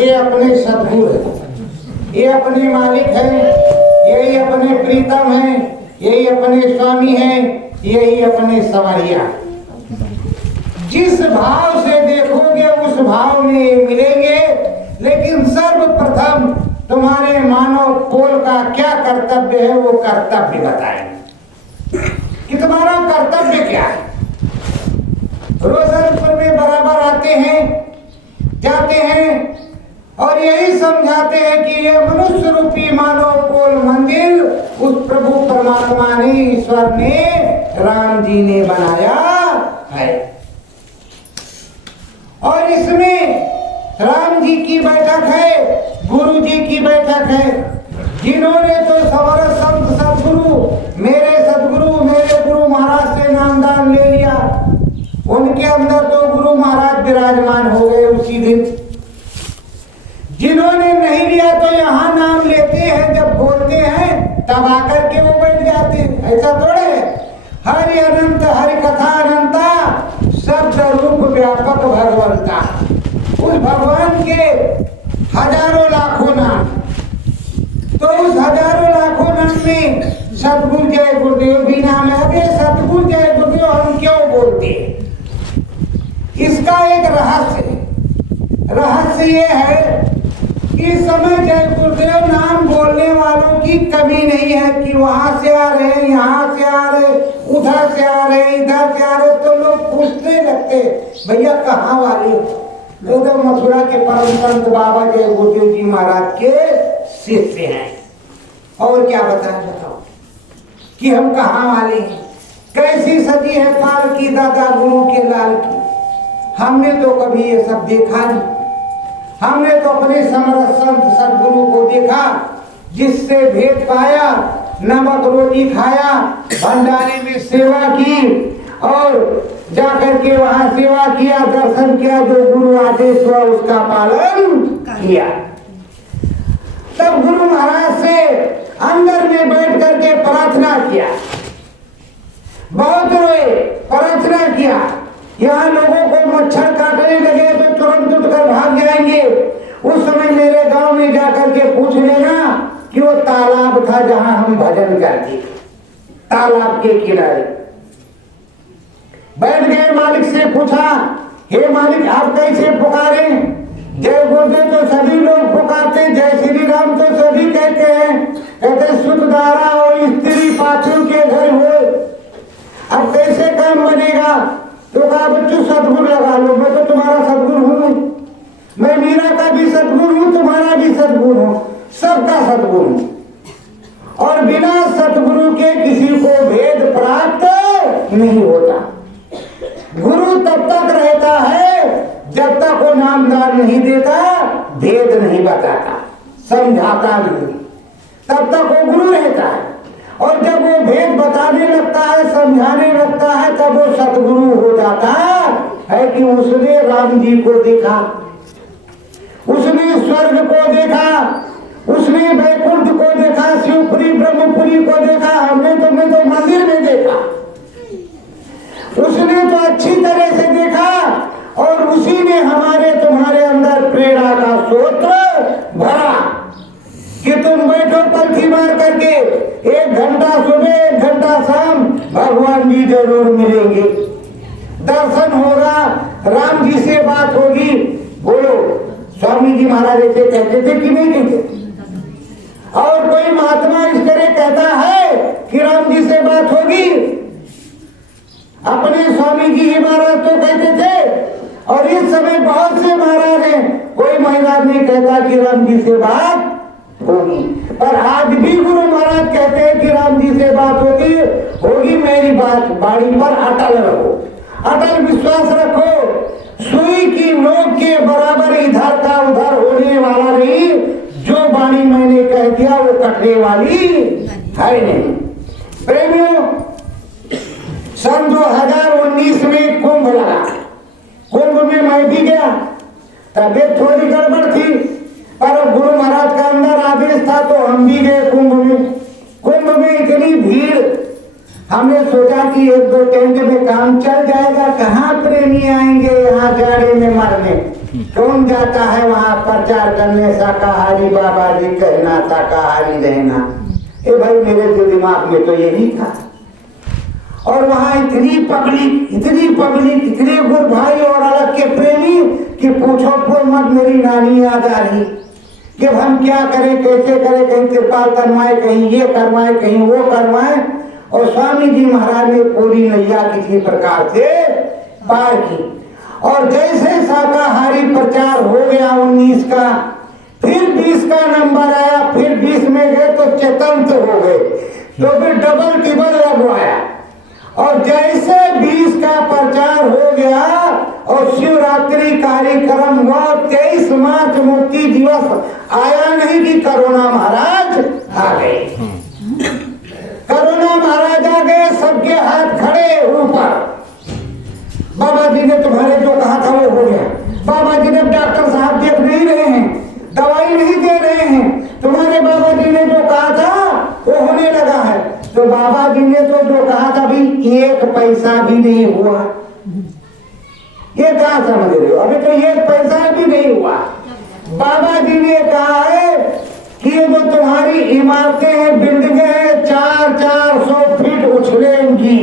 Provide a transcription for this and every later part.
ये अपने सद्गुरु है, ये अपने मालिक है, यही अपने प्रीतम है, यही अपने स्वामी है, यही अपने सवारिया। जिस भाव से देखोगे उस भाव में मिलेंगे। लेकिन सर्वप्रथम तुम्हारे मानव कुल का क्या कर्तव्य है वो कर्तव्य बताएं कि तुम्हारा कर्तव्य क्या है। रोशनपुर में बराबर आते हैं, जाते हैं और यही समझाते हैं कि ये मनुष्य रूपी मानव कुल मंदिर उस प्रभु परमात्मा ने, ईश्वर ने, राम जी ने बनाया है। और इसमें राम जी की बैठक है, गुरु जी की बैठक है। जिन्होंने तो सवार संत सदगुरु, मेरे सदगुरु, मेरे गुरु महाराज से नामदान ले लिया, उनके अंदर तो गुरु महाराज विराजमान हो गए उसी दिन। जिन्होंने नहीं लिया तो यहाँ नाम लेते हैं, जब बोलते हैं तब आकर के वो बैठ जाते हैं। ऐसा थोड़े है। हरि अनंत हरि कथा अनंता, शब्द रूप व्यापक भगवंता। उस भगवान के हजारों लाखों नाम, तो उस हजारों लाखों नाम में सतगुरु जय गुरुदेव भी नाम है। अबे सतगुरु जय गुरुदेव हम क्यों बोलते हैं? इसका एक रहस्य ये है कि समय जय गुरुदेव नाम बोलने वालों की कमी नहीं है कि वहां से आ रहे, यहाँ से आ रहे, उधर से आ रहे, इधर से आ रहे, तो लोग पूछने लगते भैया कहाँ वाले हो? तो मथुरा के परम संत बाबा जय गुरुदेव जी महाराज के शिष्य हैं। और क्या बताओ कि हम कहाँ वाले हैं? कैसी सदी है पाल की दादा गुरु के लाल की। हमने तो कभी ये सब देखा नहीं। हमने तो अपने समरथ संत सदगुरु को देखा, जिससे भेद पाया, नमक रोटी खाया, भंडारे में सेवा की और जाकर के वहां सेवा किया, दर्शन किया, जो गुरु आदेश हुआ उसका पालन किया। तब गुरु महाराज से अंदर में बैठ करके प्रार्थना किया, बहुत रोए, प्रार्थना किया। यहाँ लोगों को मच्छर काटने लगे तो तुरंत उठकर भाग जाएंगे। उस समय मेरे गांव में जाकर के पूछ लेना कि वो तालाब था जहां हम भजन करते, तालाब के किनारे बैठ गए। मालिक से पूछा, हे मालिक आप कैसे पुकारे? जय गुरुदेव तो सभी लोग पुकारते, जय श्री राम तो सभी कहते हैं, कहते सुतदारा और स्त्री पाछू के घर हो। अब कैसे काम बनेगा? तो कहा बच्चों सदगुरु लगा लो, मैं तो तुम्हारा सदगुरु हूँ, मैं मीरा का भी सदगुरु हूँ, तुम्हारा भी सदगुरु हूँ, सबका सदगुरु हूँ। और बिना सदगुरु के किसी को भेद प्राप्त नहीं होता। गुरु तब तक रहता है जब तक वो नामदान नहीं देता, भेद नहीं बताता, समझाता नहीं, तब तक वो गुरु रहता है। और जब वो भेद बताने लगता है, समझाने लगता है, तब वो सतगुरु हो जाता है कि उसने राम जी को देखा, उसने स्वर्ग को देखा, उसने वैकुंठ को देखा, शिवपुरी ब्रह्मपुरी को देखा। हमने तो मंदिर में देखा, उसने तो अच्छी तरह से देखा और उसी ने हमारे तुम्हारे अंदर प्रेरणा का सूत्र भरा कि तुम बैठो पलथी मार करके, 1 घंटा सुबह 1 घंटा शाम भगवान जी जरूर मिलेंगे, दर्शन होगा, राम जी से बात होगी। बोलो स्वामी जी महाराज ऐसे कहते थे कि नहीं कहते? और कोई महात्मा इस तरह कहता है कि राम जी से बात होगी? अपने स्वामी जी ही महाराज तो कहते थे, और इस समय बहुत से महाराज हैं, कोई महाराज नहीं कहता कि राम जी से बात होगी। पर आज भी गुरु महाराज कहते हैं कि राम जी से बात होगी। मेरी बात बाड़ी पर अटल रहो, अटल विश्वास रखो। सुई की नोक के बराबर इधर का उधर होने वाला नहीं, जो वाणी मैंने कह दिया वो कटने वाली है नहीं। प्रेमियों, सन 2019 में कुंभ लगा, कुंभ में मैं भी गया। तबियत थोड़ी गड़बड़ थी, पर गुरु महाराज का अंदर आदेश था तो हम भी गए कुंभ में। कुंभ में इतनी भीड़, हमने सोचा कि 1-2 टेंट में काम चल जाएगा। कहाँ प्रेमी आएंगे यहाँ जाड़े में मरने? कौन जाता है वहाँ प्रचार करने, शाकाहारी बाबा जी कहना, शाकाहारी रहना। ए भाई, मेरे दिमाग में तो यही था। और वहाँ इतनी पब्लिक, इतने गुरु भाई और अलग के प्रेमी कि पूछो तो मत। मेरी नानी याद आ रही कि हम क्या करें, कैसे करें, कहीं तिरपाल करवाए, कहीं ये करवाए, कहीं वो करवाए। और स्वामी जी महाराज ने पूरी नैया किसी प्रकार से पार की। और जैसे शाकाहारी प्रचार हो गया 19 का, फिर 20 का नंबर आया, फिर 20 में गए तो चेतंत हो गए, तो फिर डबल टिबल लगवाया। और जैसे 20 का प्रचार हो गया और शिवरात्रि कार्यक्रम हुआ, 23 मार्च मुक्ति दिवस आया नहीं कि कोरोना महाराज आ गए। कोरोना महाराज आ गए, सबके हाथ खड़े ऊपर। बाबा जी ने तुम्हारे जो कहा था वो हो गया। बाबा जी ने, डॉक्टर साहब देख नहीं रहे हैं, दवाई नहीं दे रहे हैं, तुम्हारे बाबा जी ने जो कहा था वो होने लगा है। तो बाबा जी ने तो जो कहा था भी 1 पैसा भी नहीं हुआ। ये कहाँ समझ रहे हो? अभी तो ये पैसा भी नहीं हुआ। बाबा जी ने कहा है कि ये जो तुम्हारी इमारतें हैं, बिल्डिंगें हैं, 400 फीट उछलेंगी।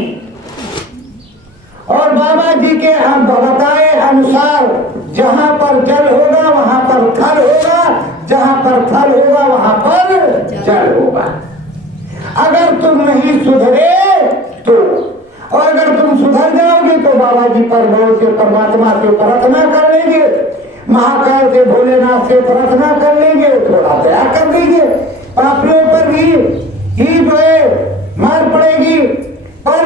और बाबा जी के बताए अनुसार जहां पर जल होगा वहां पर थल होगा, जहां पर थल होगा वहां पर जल होगा। अगर तुम नहीं सुधरे तो, और अगर तुम सुधर जाओगे तो बाबा जी परमात्मा से प्रार्थना कर लेंगे, महाकाल से भोलेनाथ से प्रार्थना कर लेंगे, थोड़ा दया कर देंगे, पापियों पर भी ही जो है मार पड़ेगी। पर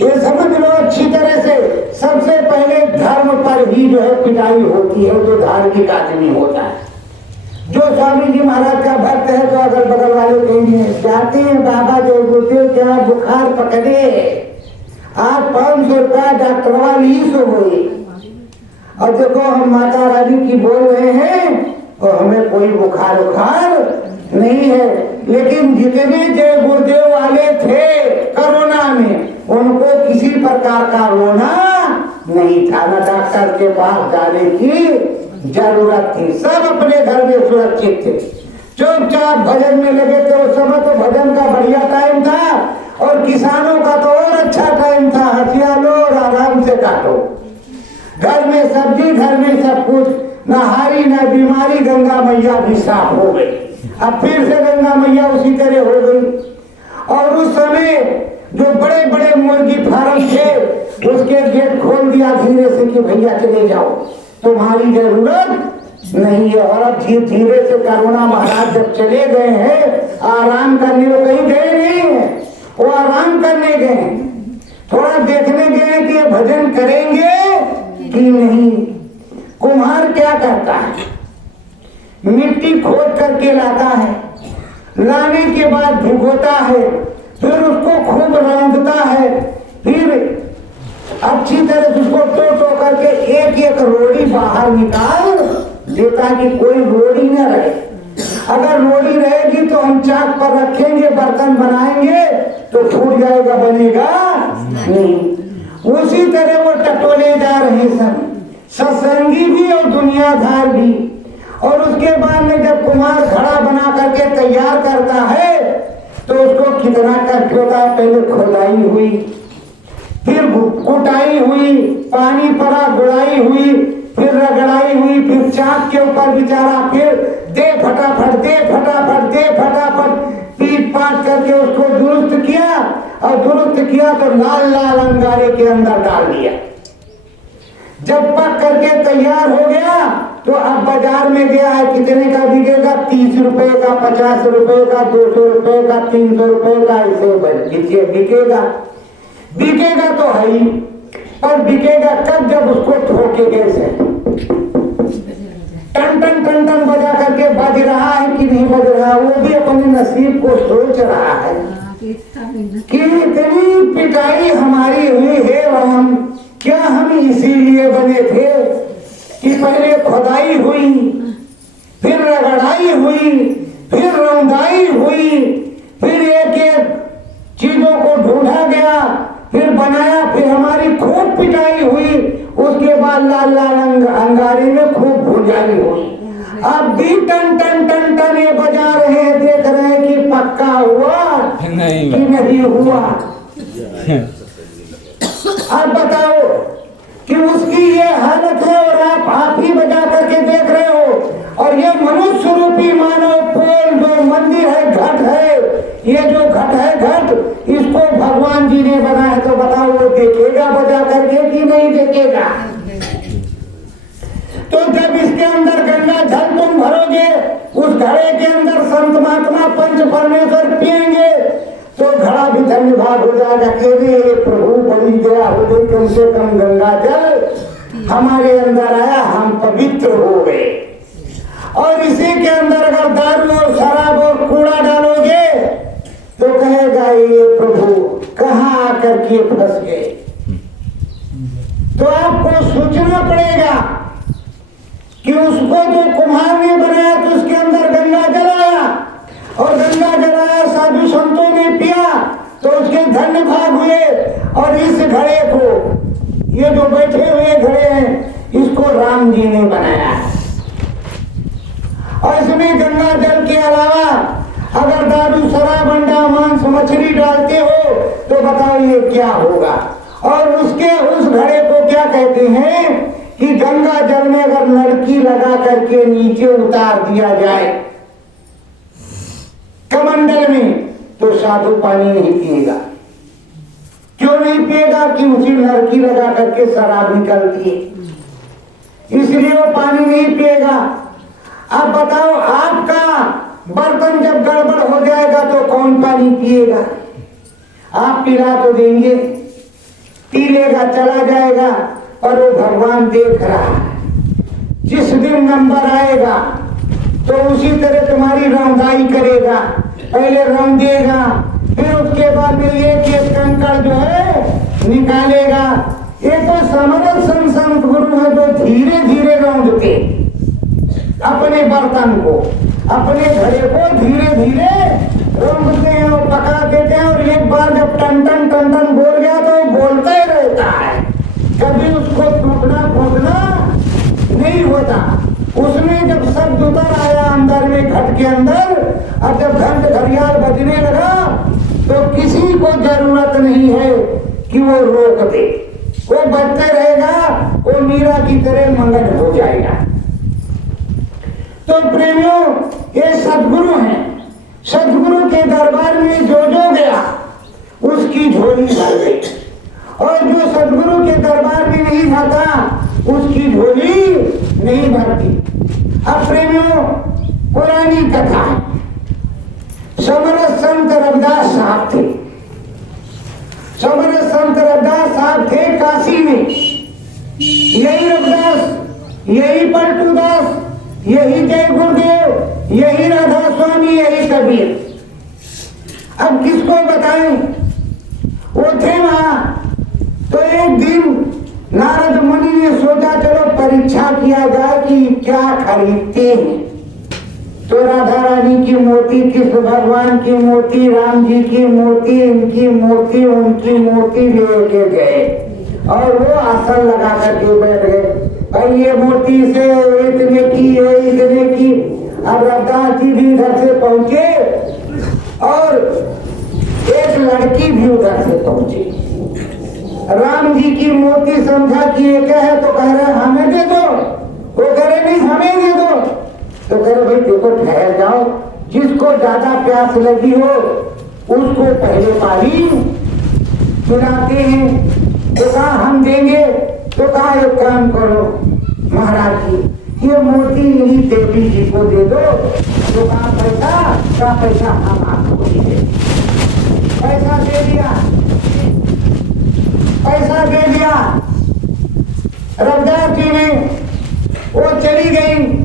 ये समझ लो अच्छी तरह से, सबसे पहले धर्म पर ही जो है पिटाई होती है, जो धार्मिक आदमी होता है। जो स्वामी जी महाराज का भक्त है तो अगल बगल वाले कहेंगे जाते हैं बाबा जो बोलते क्या बुखार पकड़े, आप 500 रुपया डॉक्टर वाली ही सो गई, और देखो हम माता रानी की बोल रहे हैं और हमें कोई बुखार नहीं है। लेकिन जितने जय गुरुदेव वाले थे कोरोना में, उनको किसी प्रकार का रोना नहीं था, न डॉक्टर के पास जाने की जरूरत थी। सब अपने घर में सुरक्षित थे, चुपचाप भजन में लगे थे। उस समय तो भजन का बढ़िया टाइम था, और किसानों का तो और अच्छा टाइम था। हथिया लो और आराम से काटो, घर में सब्जी, घर में सब कुछ, न हारी न बीमारी। गंगा मैया भी साफ हो गई, अब फिर से गंगा मैया उसी तरह हो गई। और उस समय जो बड़े बड़े मुर्गी फार्म थे, उसके गेट खोल दिया धीरे से कि भैया चले जाओ, तुम्हारी जरूरत नहीं है। और अब धीरे धीरे से कोरोना महाराज जब चले गए हैं, आराम करने, वो कहीं गए नहीं है, वो आराम करने गए, थोड़ा देखने गए कि ये भजन करेंगे कि नहीं। कुम्हार क्या करता है, मिट्टी खोद करके लाता है, लाने के बाद भिगोता है, फिर उसको खूब रौंदता है, फिर अच्छी तरह से उसको टो करके एक एक रोड़ी बाहर निकाल देता कि कोई रोड़ी न रहे। अगर रोड़ी रहेगी तो हम चाक पर रखेंगे, बर्तन बनाएंगे तो फूट जाएगा, बनेगा नहीं। उसी तरह वो टटोले जा रहे सब, सत्संगी भी और दुनियादार भी। और उसके बाद में जब कुम्हार घड़ा बना करके तैयार करता है तो उसको कितना कष्ट होता है। पहले खुदाई हुई, फिर कुटाई हुई, पानी पड़ा, गुड़ाई हुई, फिर रगड़ाई हुई, फिर चाक के ऊपर बेचारा फिर दे फटाफट पीट पाट करके उसको दुरुस्त किया। और दुरुस्त किया तो लाल लाल अंगारे के अंदर डाल दिया। जब पक करके तैयार हो गया तो अब बाजार में गया है, कितने का बिकेगा? 30 रुपए का, 50 रुपए का, 200 रुपए का, 300 रुपए का, ऐसे बिकेगा तो है ही। पर बिकेगा कब? जब उसको ठोकेंगे से टन टन बजा करके बज रहा है कि नहीं बज रहा, वो भी अपने नसीब को सोच रहा है कि इतनी पिटाई हमारी हुई है राम, क्या हम इसीलिए बने थे कि पहले खुदाई हुई, फिर रगड़ाई हुई, फिर रौंदाई हुई, फिर एक एक चीजों को ढूंढा गया, फिर बनाया, फिर हमारी खूब पिटाई हुई, उसके बाद लाल लाल अंगारे में खूब भुजाई हुई। अब भी टन टन ये बजा रहे हैं, देख रहे हैं कि पक्का हुआ कि नहीं हुआ। अब बताओ कि उसकी ये हालत है और आप ही बजा करके देख रहे हो। और ये मनुष्य रूपी मानव पोल जो मंदिर है, घट है, ये जो घट है, घट इसको भगवान जी ने बनाया, तो बताओ वो देखेगा बजा करके कि नहीं देखेगा? तो जब इसके अंदर गंगा जल तुम भरोगे, उस घड़े के अंदर संत महात्मा पंच परमेश्वर पिएंगे, तो घड़ा भी धन्य भाग हो जाएगा कि प्रभु बड़ी दया हो गई, कम से कम गंगा जल हमारे अंदर आया, हम पवित्र हो गए। और इसी के अंदर अगर दारू और शराब और कूड़ा डालोगे तो कहेगा ये प्रभु कहाँ आकर के फंस गए। तो आपको सोचना पड़ेगा कि उसको जो कुम्हार ने बनाया तो उसके अंदर गंगा जल आया, और गंगा जल आया, साधु संतों ने पिया, तो उसके धन्य भाग हुए। और इस घड़े को, ये जो बैठे हुए घड़े हैं, इसको राम जी ने बनाया है। और इसमें गंगा जल के अलावा अगर दारू शराब अंडा मांस मछली डालते हो तो बताओ ये क्या होगा। और उसके उस घड़े को क्या कहते हैं कि गंगा जल में अगर लड़की लगा करके नीचे उतार दिया जाए कमंडल में, तो साधु पानी नहीं पिएगा। क्यों नहीं पिएगा? कि उसी लड़की लगा करके शराब निकलती है, इसलिए वो पानी नहीं पिएगा। अब बताओ, आपका बर्तन जब गड़बड़ हो जाएगा तो कौन पानी पिएगा? आप पिला तो देंगे, पी लेगा, चला जाएगा, और वो भगवान देख रहा है। जिस दिन नंबर आएगा तो उसी तरह तुम्हारी रौंदाई करेगा। पहले रौंद देगा, फिर उसके बाद में एक एक कंकड़ जो है निकालेगा। ये तो समर्थ संत गुरु है जो धीरे धीरे रौंदते अपने बर्तन को, अपने घड़े को धीरे धीरे रौंदते हैं और पका देते हैं। और एक बार जब टन टन टन टन बोल गया तो वो बोलता ही रहता है, कभी उसको टूटना फूटना नहीं होता। उसमें जब शब्द उतर आया अंदर में, घट के अंदर, और जब घंट घड़ियाल बजने लगा तो किसी को जरूरत नहीं है कि वो रोक दे, वो बजते रहेगा, वो मीरा की तरह मगन हो जाएगा। तो प्रेमियों, ये सदगुरु हैं। सदगुरु के दरबार में जो जो गया उसकी झोली भर गई, और जो सदगुरु के दरबार में नहीं जाता उसकी झोली नहीं भरती। अब प्रेमियों, पुरानी कथा है। समरस संत रविदास साहब थे। समरस संत रविदास साहब थे काशी में। यही रविदास, यही पलटूदास, यही जय गुरुदेव, यही राधा स्वामी, यही कबीर। अब किसको बताएं? वो थे वहां। तो एक दिन नारद मुनि ने सोचा चलो परीक्षा किया जाए कि क्या खरीदते हैं। तो राधा रानी की मूर्ति, कृष्ण भगवान की मूर्ति, राम जी की मूर्ति, इनकी मूर्ति, उनकी मूर्ति लेके गए और वो आसन लगा करके बैठ गए। भाई ये मूर्ति से इतने की है, इतने की। अब रविदास जी भी इधर से पहुंचे और एक लड़की भी उधर से पहुंची। राम जी की मूर्ति समझा कि एक है, तो कह रहे हमें दे दो। वो कह रहे नहीं हमें दे दो। तो कह रहे भाई देखो, ठहर जाओ, जिसको ज्यादा प्यास लगी हो उसको पहले पानी पिलाते हैं। तो कहा हम देंगे। तो कहा एक काम करो महाराज जी, ये मूर्ति इन्हीं देवी जी को दे दो। तो कहा पैसा हम आपको दे। पैसा दे दिया, पैसा दे दिया रविदास जी ने। वो चली गई।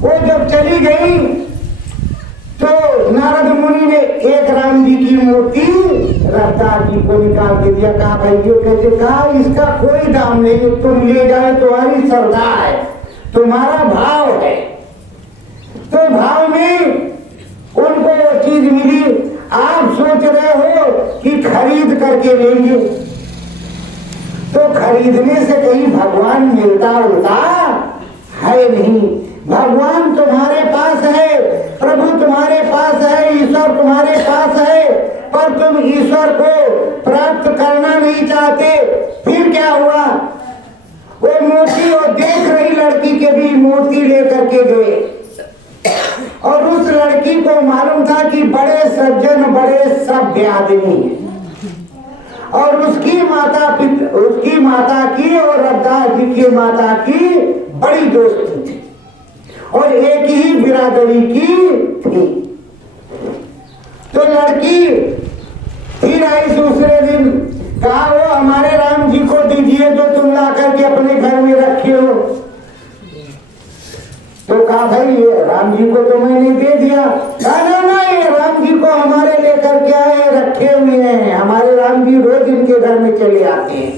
वो जब चली गई तो नारद मुनि ने एक राम जी की मूर्ति रविदास जी को निकाल के दिया। कहा भाई ये कैसे? कहा इसका कोई दाम नहीं, तुम ले जाए, तुम्हारी श्रद्धा है, तुम्हारा भाव है। तो भाव में उनको वो चीज मिली। आप सोच रहे हो कि खरीद करके लेंगे, तो खरीदने से कहीं भगवान मिलता उलता है नहीं। भगवान तुम्हारे पास है, प्रभु तुम्हारे पास है, ईश्वर तुम्हारे पास है, पर तुम ईश्वर को प्राप्त करना नहीं चाहते। फिर क्या हुआ? वो मूर्ति और देख रही लड़की के भी मूर्ति लेकर के गए। और उस लड़की को मालूम था कि बड़े सज्जन, बड़े सभ्य आदमी है, और उसकी माता की और रविदास जी की माता की बड़ी दोस्ती थी और एक ही बिरादरी की थी। तो लड़की फिर आई दूसरे दिन। कहा वो हमारे राम जी को दीजिए जो तुम ला करके अपने घर में रखे हो। तो कहा भाई ये राम जी को तो मैंने दे दिया। कहा ना, ये राम जी को हमारे लेकर के आए, रखे हुए हैं, हमारे राम जी रोज इनके घर में चले आते हैं।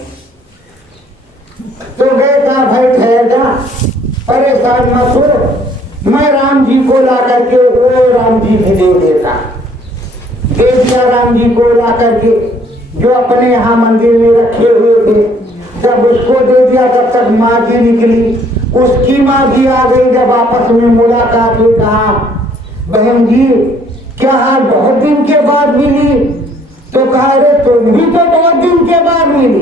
तो गए। कहा भाई ठहर जा, परेशान मत हो, मैं राम जी को ला करके वो राम जी भी दे देता। दे दिया राम जी को ला करके, जो अपने यहाँ मंदिर में रखे हुए थे। जब उसको दे दिया तब तक माँ जी निकली, उसकी माँ भी आ गई। जब आपस में मुलाकात हुई, कहा बहन जी क्या हाल, बहुत दिन के बाद मिली। तो कहा अरे तुम भी तो बहुत दिन के बाद मिली।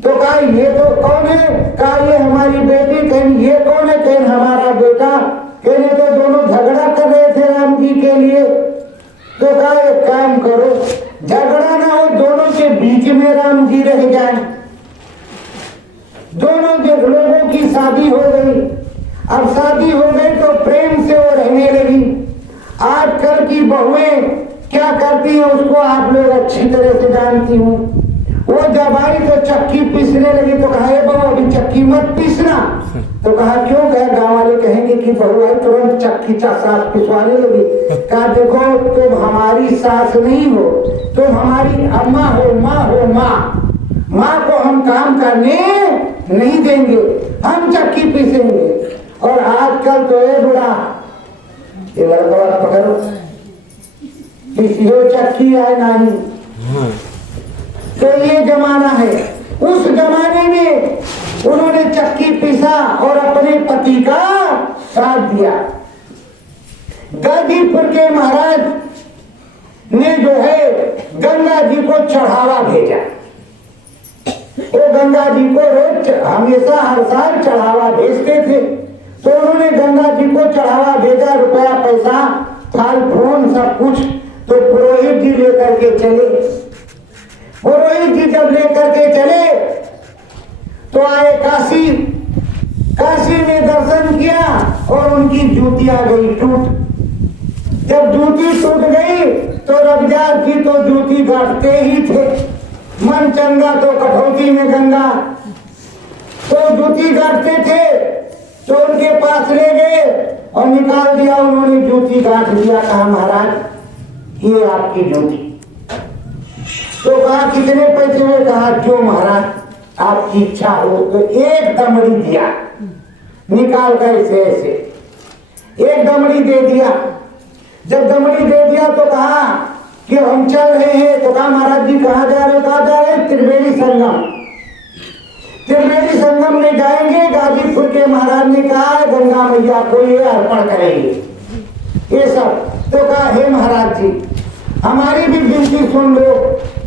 तो कहा ये तो कौन है, कहा ये हमारी बेटी। कहीं ये कौन है, कहीं हमारा बेटा। कहने तो दोनों झगड़ा कर रहे थे राम जी के लिए। तो कहा एक काम करो, झगड़ा ना हो, दोनों के बीच में राम जी रह जाए। दोनों लोगों की शादी हो गई। अब शादी हो गई तो प्रेम से वो रहने लगी। आजकल की बहुएं क्या करती हैं उसको आप लोग अच्छी तरह से जानती हूँ। वो जब आई तो चक्की पीसने लगी। तो कहा बहू अभी चक्की मत पीसना। तो कहा क्यों, कहे गाँव वाले कहेंगे कि बहू आई तुरंत चक्की सास पिसवाने लगी। कहा देखो तुम हमारी सास नहीं हो, तुम हमारी अम्मा हो, माँ हो। माँ को हम काम करने नहीं देंगे, हम चक्की पीसेंगे। और आजकल तो ये बुढ़ा ये लड़का पकड़ो किसी चक्की आए नहीं। तो ये जमाना है। उस जमाने में उन्होंने चक्की पीसा और अपने पति का साथ दिया। गाजीपुर के महाराज ने जो है गंगा जी को चढ़ावा भेजा। वो गंगा जी को रोज हमेशा हर साल चढ़ावा भेजते थे। तो उन्होंने गंगा जी को चढ़ावा भेजा, रुपया पैसा फल फूल सब कुछ। तो पुरोहित जी लेकर के चले। पुरोहित जी जब लेकर के चले तो आए काशी। काशी में दर्शन किया और उनकी जूती आ गई टूट। जब जूती टूट गई तो रविदास जी तो जूती गाड़ते ही थे। मन चंगा तो कठौती में गंगा। तो जूती गाड़ते थे तो उनके पास ले गए और निकाल दिया। उन्होंने जूती गांठ दिया। कहा महाराज ये आपकी जूती। तो कहा कितने पैसे में, कहा जो महाराज आपकी इच्छा हो। तो एक दमड़ी दिया, निकाल कर ऐसे एक दमड़ी दे दिया। जब दमड़ी दे दिया तो कहा कि हम चल रहे हैं। तो कहा महाराज जी कहाँ जा रहे हो, कहाँ जा रहे हैं, त्रिवेणी संगम। त्रिवेणी संगम में जाएंगे। गाजीपुर के महाराज ने कहा गंगा मैया को ये अर्पण करेंगे ये सब। तो कहा हे महाराज जी हमारी भी विनती सुन लो।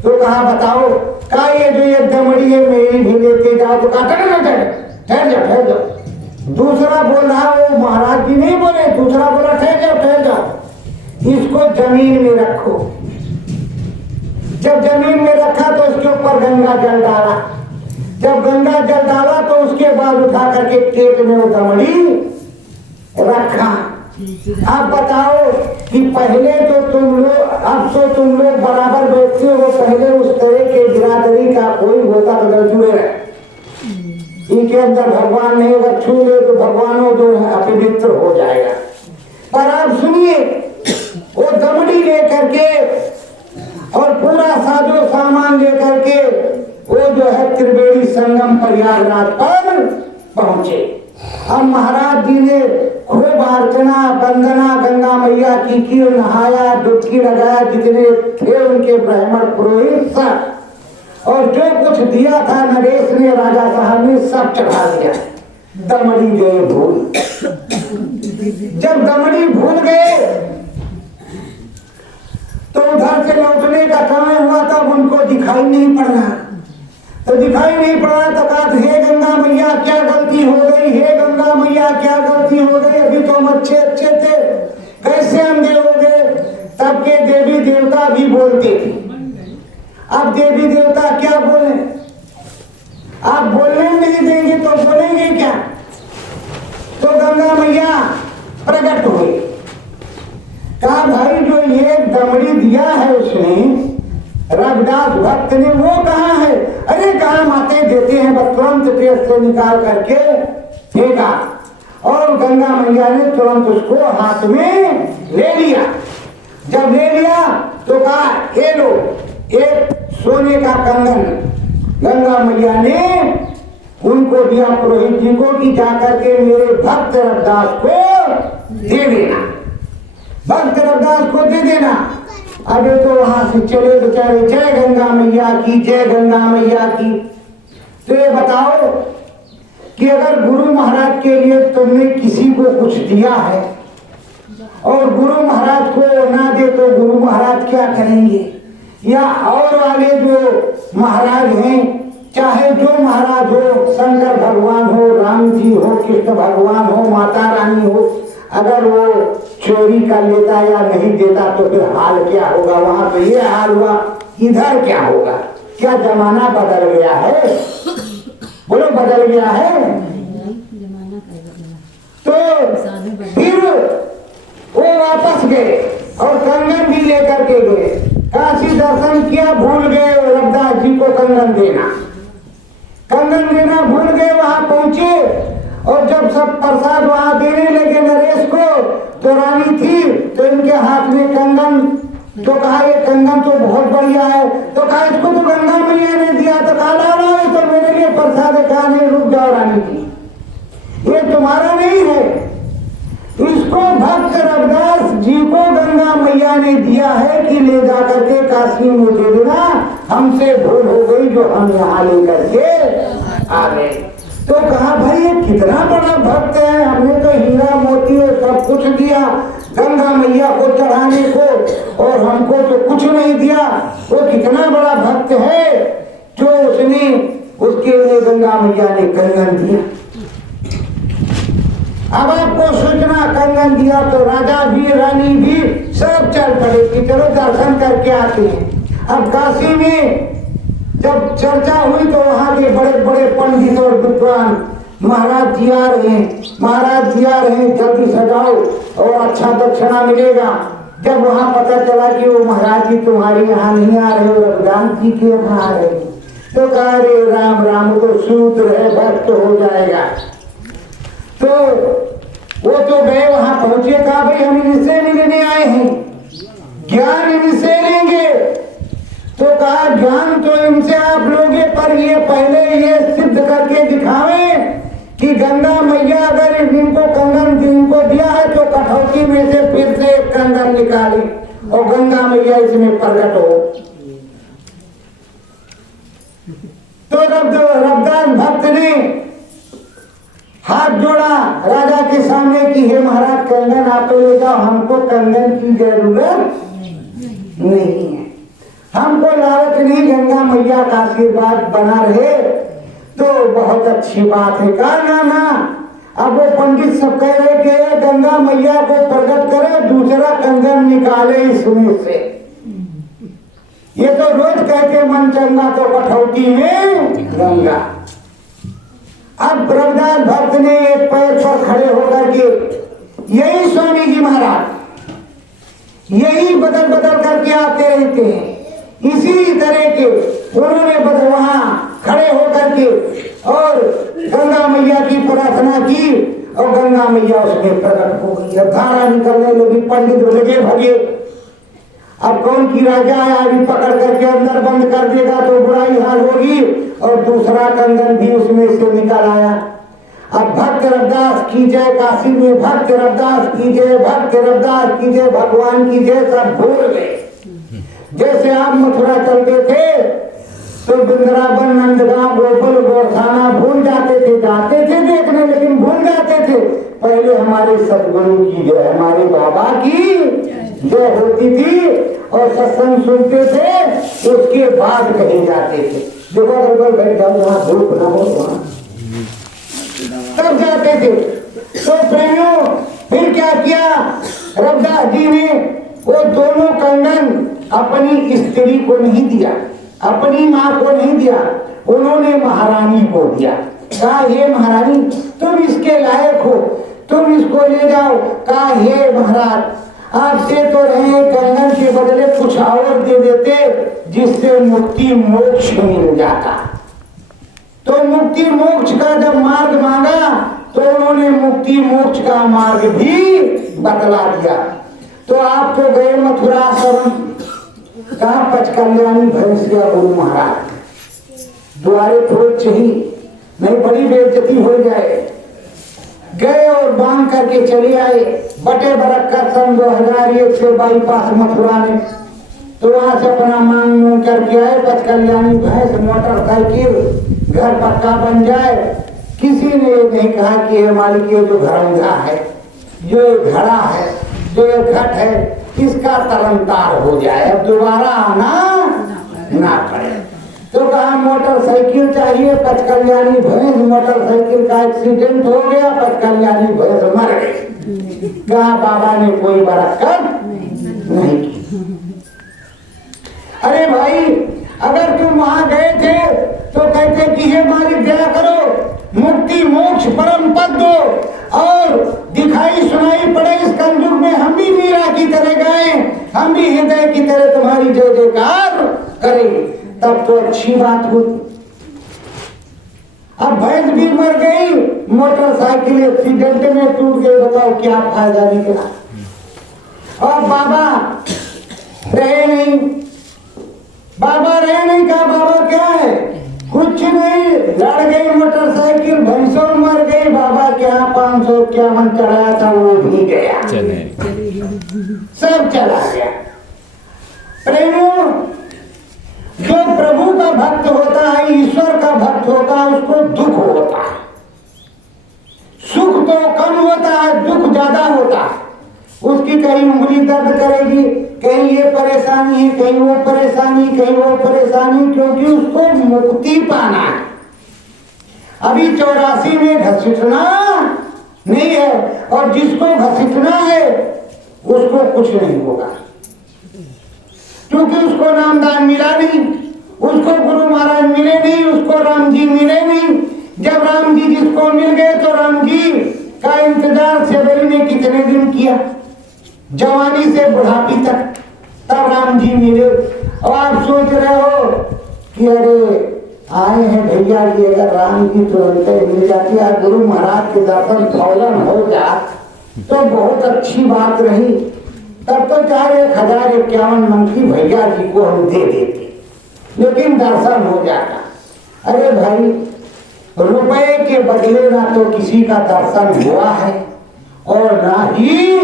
तो कहा बताओ, कहा ये जो ये दमड़ी है मेरी भी लेते जाओ। तो कहा ठहर जाओ। दूसरा बोल रहा वो महाराज जी नहीं बोले, दूसरा बोला ठहर जाओ, इसको जमीन में रखो। जब जमीन में रखा तो इसके ऊपर गंगा जल डाला। जब गंगा जल डाला तो उसके बाद उठा करके पेट में वो दमड़ी रखा। अब बताओ कि पहले तो तुम लोग, अब तो तुम लोग बराबर बैठते हो। पहले उस तरह के बिरादरी का कोई होता तो जुड़े रहे। इनके अंदर भगवान नहीं होगा, छू ले तो भगवानों जो है अपवित्र हो जाएगा। पर आप सुनिए, वो दमड़ी लेकर के और पूरा साजो सामान लेकर के वो जो है त्रिवेणी संगम प्रयागराज पर पहुंचे। अब महाराज जी ने खूब अर्चना वंदना गंगा मैया की नहाया, डुबकी लगाया, जितने थे उनके ब्राह्मण पुरोहित सब। और जो कुछ दिया था नरेश ने, राजा साहब ने सब चढ़ा दिया। दमड़ी गए भूल। जब दमड़ी भूल गए तो उधर से लौटने का समय हुआ तब उनको दिखाई नहीं पड़ रहा। तो दिखाई नहीं पड़ रहा तो कहा हे गंगा मैया क्या गलती हो गई, हे गंगा मैया क्या गलती हो गई, अभी तो हम अच्छे थे, कैसे अंधे हो गए। तब के देवी देवता भी बोलते थे। अब देवी देवता क्या बोले, आप बोलने नहीं देंगे तो बोलेंगे क्या। तो गंगा मैया प्रकट हुई। कहा भाई जो ये दमड़ी दिया है उसने रविदास भक्त ने, वो कहाँ है। अरे कहाँ माते देते हैं, बस तुरंत पेट से निकाल करके फेंका और गंगा मैया ने तुरंत उसको हाथ में ले लिया। जब ले लिया तो कहा ये लो एक सोने का कंगन। गंगा मैया ने उनको दिया पुरोहित जी को कि जाकर के मेरे भक्त रविदास को दे देना, भक्त रविदास को दे देना। अबे तो वहां से चले बेचारे, जय गंगा मैया की, जय गंगा मैया की। तो ये बताओ कि अगर गुरु महाराज के लिए तुमने किसी को कुछ दिया है और गुरु महाराज को ना दे तो गुरु महाराज क्या करेंगे? या और वाले जो महाराज हैं, चाहे जो महाराज हो, शंकर भगवान हो, राम जी हो, कृष्ण भगवान हो, माता रानी हो, अगर वो चोरी कर लेता या नहीं देता तो फिर हाल क्या होगा? वहां तो ये हाल हुआ, इधर क्या होगा? क्या जमाना बदल गया है? बोलो बदल गया है। तो फिर वो वापस गए और कंगन भी लेकर के गए। काशी दर्शन किया, भूल गए रविदास जी को कंगन देना। कंगन देना भूल गए। वहां पहुंचे और जब सब प्रसाद वहां देने लगे नरेश को, तो रानी थी तो इनके हाथ में कंगन, तो कहा ये कंगन तो बहुत बढ़िया है। तो कहा इसको तो गंगा मैया ने दिया। तो कहा लाओ तो मेरे लिए प्रसाद है। कहा नहीं, रुक जाओ रानी जी, ये तुम्हारा नहीं है, इसको भक्त रविदास जी को गंगा मैया ने दिया है कि ले जा करके काशी में दे देना, हमसे भूल हो गई जो हम यहाँ लेकर के आ गए। तो कहा भाई ये कितना बड़ा भक्त है, हमने तो हीरा मोती और सब कुछ दिया गंगा मैया को चढ़ाने को और हमको तो कुछ नहीं दिया। वो कितना बड़ा भक्त है जो उसने उसके लिए गंगा मैया ने कंगन दिया। अब आपको सोचना, कंगन दिया तो राजा भी रानी भी सब चल पड़े कि चलो दर्शन करके आते हैं। अब काशी में जब चर्चा हुई तो वहां के बड़े बड़े पंडित और विद्वान, महाराज जी आ रहे हैं, महाराज जी आ रहे हैं, जल्दी सजाओ और अच्छा दक्षिणा मिलेगा। जब वहां पता चला कि वो महाराज जी तुम्हारे यहाँ नहीं आ रहे, रविदास जी के यहाँ आ रहे, तो कहा रे राम राम, तो शूद्र है, भक्त हो जाएगा। तो वो तो गए, वहां पहुंचे, कहा भाई हम इनसे मिलने आए हैं, ज्ञान इनसे लेंगे। तो कहा ज्ञान तो इनसे आप लोगे, पर ये पहले ये सिद्ध करके दिखावे कि गंगा मैया अगर इनको कंगन इनको दिया है तो कठौती में से फिर से एक कंगन निकाले और गंगा मैया इसमें प्रकट हो। तो रविदास भक्त ने हाथ जोड़ा राजा के सामने कि हे महाराज कंगन आप ले जाओ, हमको कंगन की जरूरत नहीं है, हमको लालच नहीं, गंगा मैया का आशीर्वाद बना रहे तो बहुत अच्छी बात है। कहा ना ना, अब वो पंडित सब कह रहे कि गंगा मैया को प्रकट करे, दूसरा कंगन निकाले इसमें से। ये तो रोज कहते मन चंगा तो कठौती में गंगा। अब रविदास भक्त ने एक पैर पर खड़े होकर के, यही स्वामी जी महाराज यही बदल बदल करके आते रहते हैं, इसी तरह के उन्होंने बदल वहां खड़े होकर के और गंगा मैया की प्रार्थना की और गंगा मैया उसमें प्रकट हो गई। अब धारा निकलने लगी, पंडित लगे भगे। अब कौन की राजा है, अभी पकड़ करके अंदर बंद कर देगा तो बुराई हाल होगी, और दूसरा कंगन भी उसमें से निकल आया। अब भक्त रविदास की जय, काशी में भक्त रविदास की जय, भक्त रविदास की जय, भगवान की जय, सब भूल गए। जैसे आप मथुरा चलते थे तो वृंदावन, नंदगांव, गोकुल, गोरखाना भूल जाते थे, जाते थे देखने लेकिन भूल जाते थे। पहले हमारे सदगुरु की जय, हमारे बाबा की जय होती थी और सत्संग सुनते थे, उसके बाद कहीं जाते थे। देखो अगर बैठ जाओ वहां धूप ना हो वहां तब जाते थे। तो प्रेमियों फिर क्या किया रविदास जी ने, वो दोनों कंगन अपनी स्त्री को नहीं दिया, अपनी माँ को नहीं दिया, उन्होंने महारानी को दिया। कहा हे महारानी तुम इसके लायक हो, तुम इसको ले जाओ। कहा हे महाराज आप दे तो रहे, कंगन के बदले कुछ और दे देते जिससे मुक्ति मोक्ष मिल जाता। तो मुक्ति मोक्ष का जब मार्ग मांगा तो उन्होंने मुक्ति मोक्ष का मार्ग भी बतला दिया। तो आप तो गए मथुरा शरण, कहा पचकल्याणी भैंसिया गुरु महाराज द्वारे थोड़ी चाहिए, नहीं बड़ी बेइज्जती हो जाए। गए और बांध करके चले आए। बटे बरक का सन 2001 से बाईपास मथुरा में तो वहां से अपना मांग करके आए, पचकल्याणी भैंस, मोटरसाइकिल, घर पक्का बन जाए। किसी ने ये नहीं कहा कि ये मालिक ये जो घरौंधा है, जो ये घड़ा है, जो ये घट है, इसका तरनतार हो जाए, अब दोबारा आना ना पड़े। तो कहा मोटरसाइकिल चाहिए, पचकल्याणी भैंस, मोटरसाइकिल का एक्सीडेंट हो गया, पचकल्याणी भैंस मर गई। कहा बाबा ने कोई बरकत नहीं की। अरे भाई, अगर तुम वहां गए थे तो कहते कि हे मालिक दया करो, मुक्ति मोक्ष परम पद दो, और दिखाई सुनाई पड़े इस कलयुग में हम भी मीरा की तरह गाएं, हम भी हृदय की तरह तुम्हारी जय जयकार करें, तब तो अच्छी बात होती। अब भैंस भी मर गई, मोटरसाइकिल एक्सीडेंट में टूट गई, बताओ क्या फायदा निकला। और बाबा रहे नहीं, बाबा रहे नहीं, कहा बाबा क्या है, कुछ नहीं, लड़ गई मोटरसाइकिल, भैंसों मर गई, बाबा क्या 551 चढ़ाया था वो भी गया, सब चला गया। प्रेमियों, जो प्रभु का भक्त होता है, ईश्वर का भक्त होता है, उसको दुख होता है। सुख तो कम होता है, दुख ज्यादा होता है। उसकी कहीं उंगली दर्द करेगी, कहीं ये परेशानी है, कहीं वो परेशानी, कहीं वो परेशानी, क्योंकि उसको मुक्ति पाना है। अभी 84 में घसीटना नहीं है, और जिसको घसीटना है उसको कुछ नहीं होगा, क्योंकि उसको नामदान मिला नहीं, उसको गुरु महाराज मिले नहीं, उसको राम जी मिले नहीं। जब राम जी जिसको मिल गए तो राम जी का इंतजार सेवरी ने कितने दिन किया, जवानी से बुढ़ापी तक, तब राम जी मिले। और आप सोच रहे हो कि अरे आए हैं भैया जी, अगर राम जी तुरंत मिल जाती है, गुरु महाराज के दर्शन फौरन हो जात तो बहुत अच्छी बात रही, तब तो चाहे 1051 मन की भैया जी को हम दे देते, लेकिन दर्शन हो जाता। अरे भाई, रुपए के बदले ना तो किसी का दर्शन हुआ है और ना ही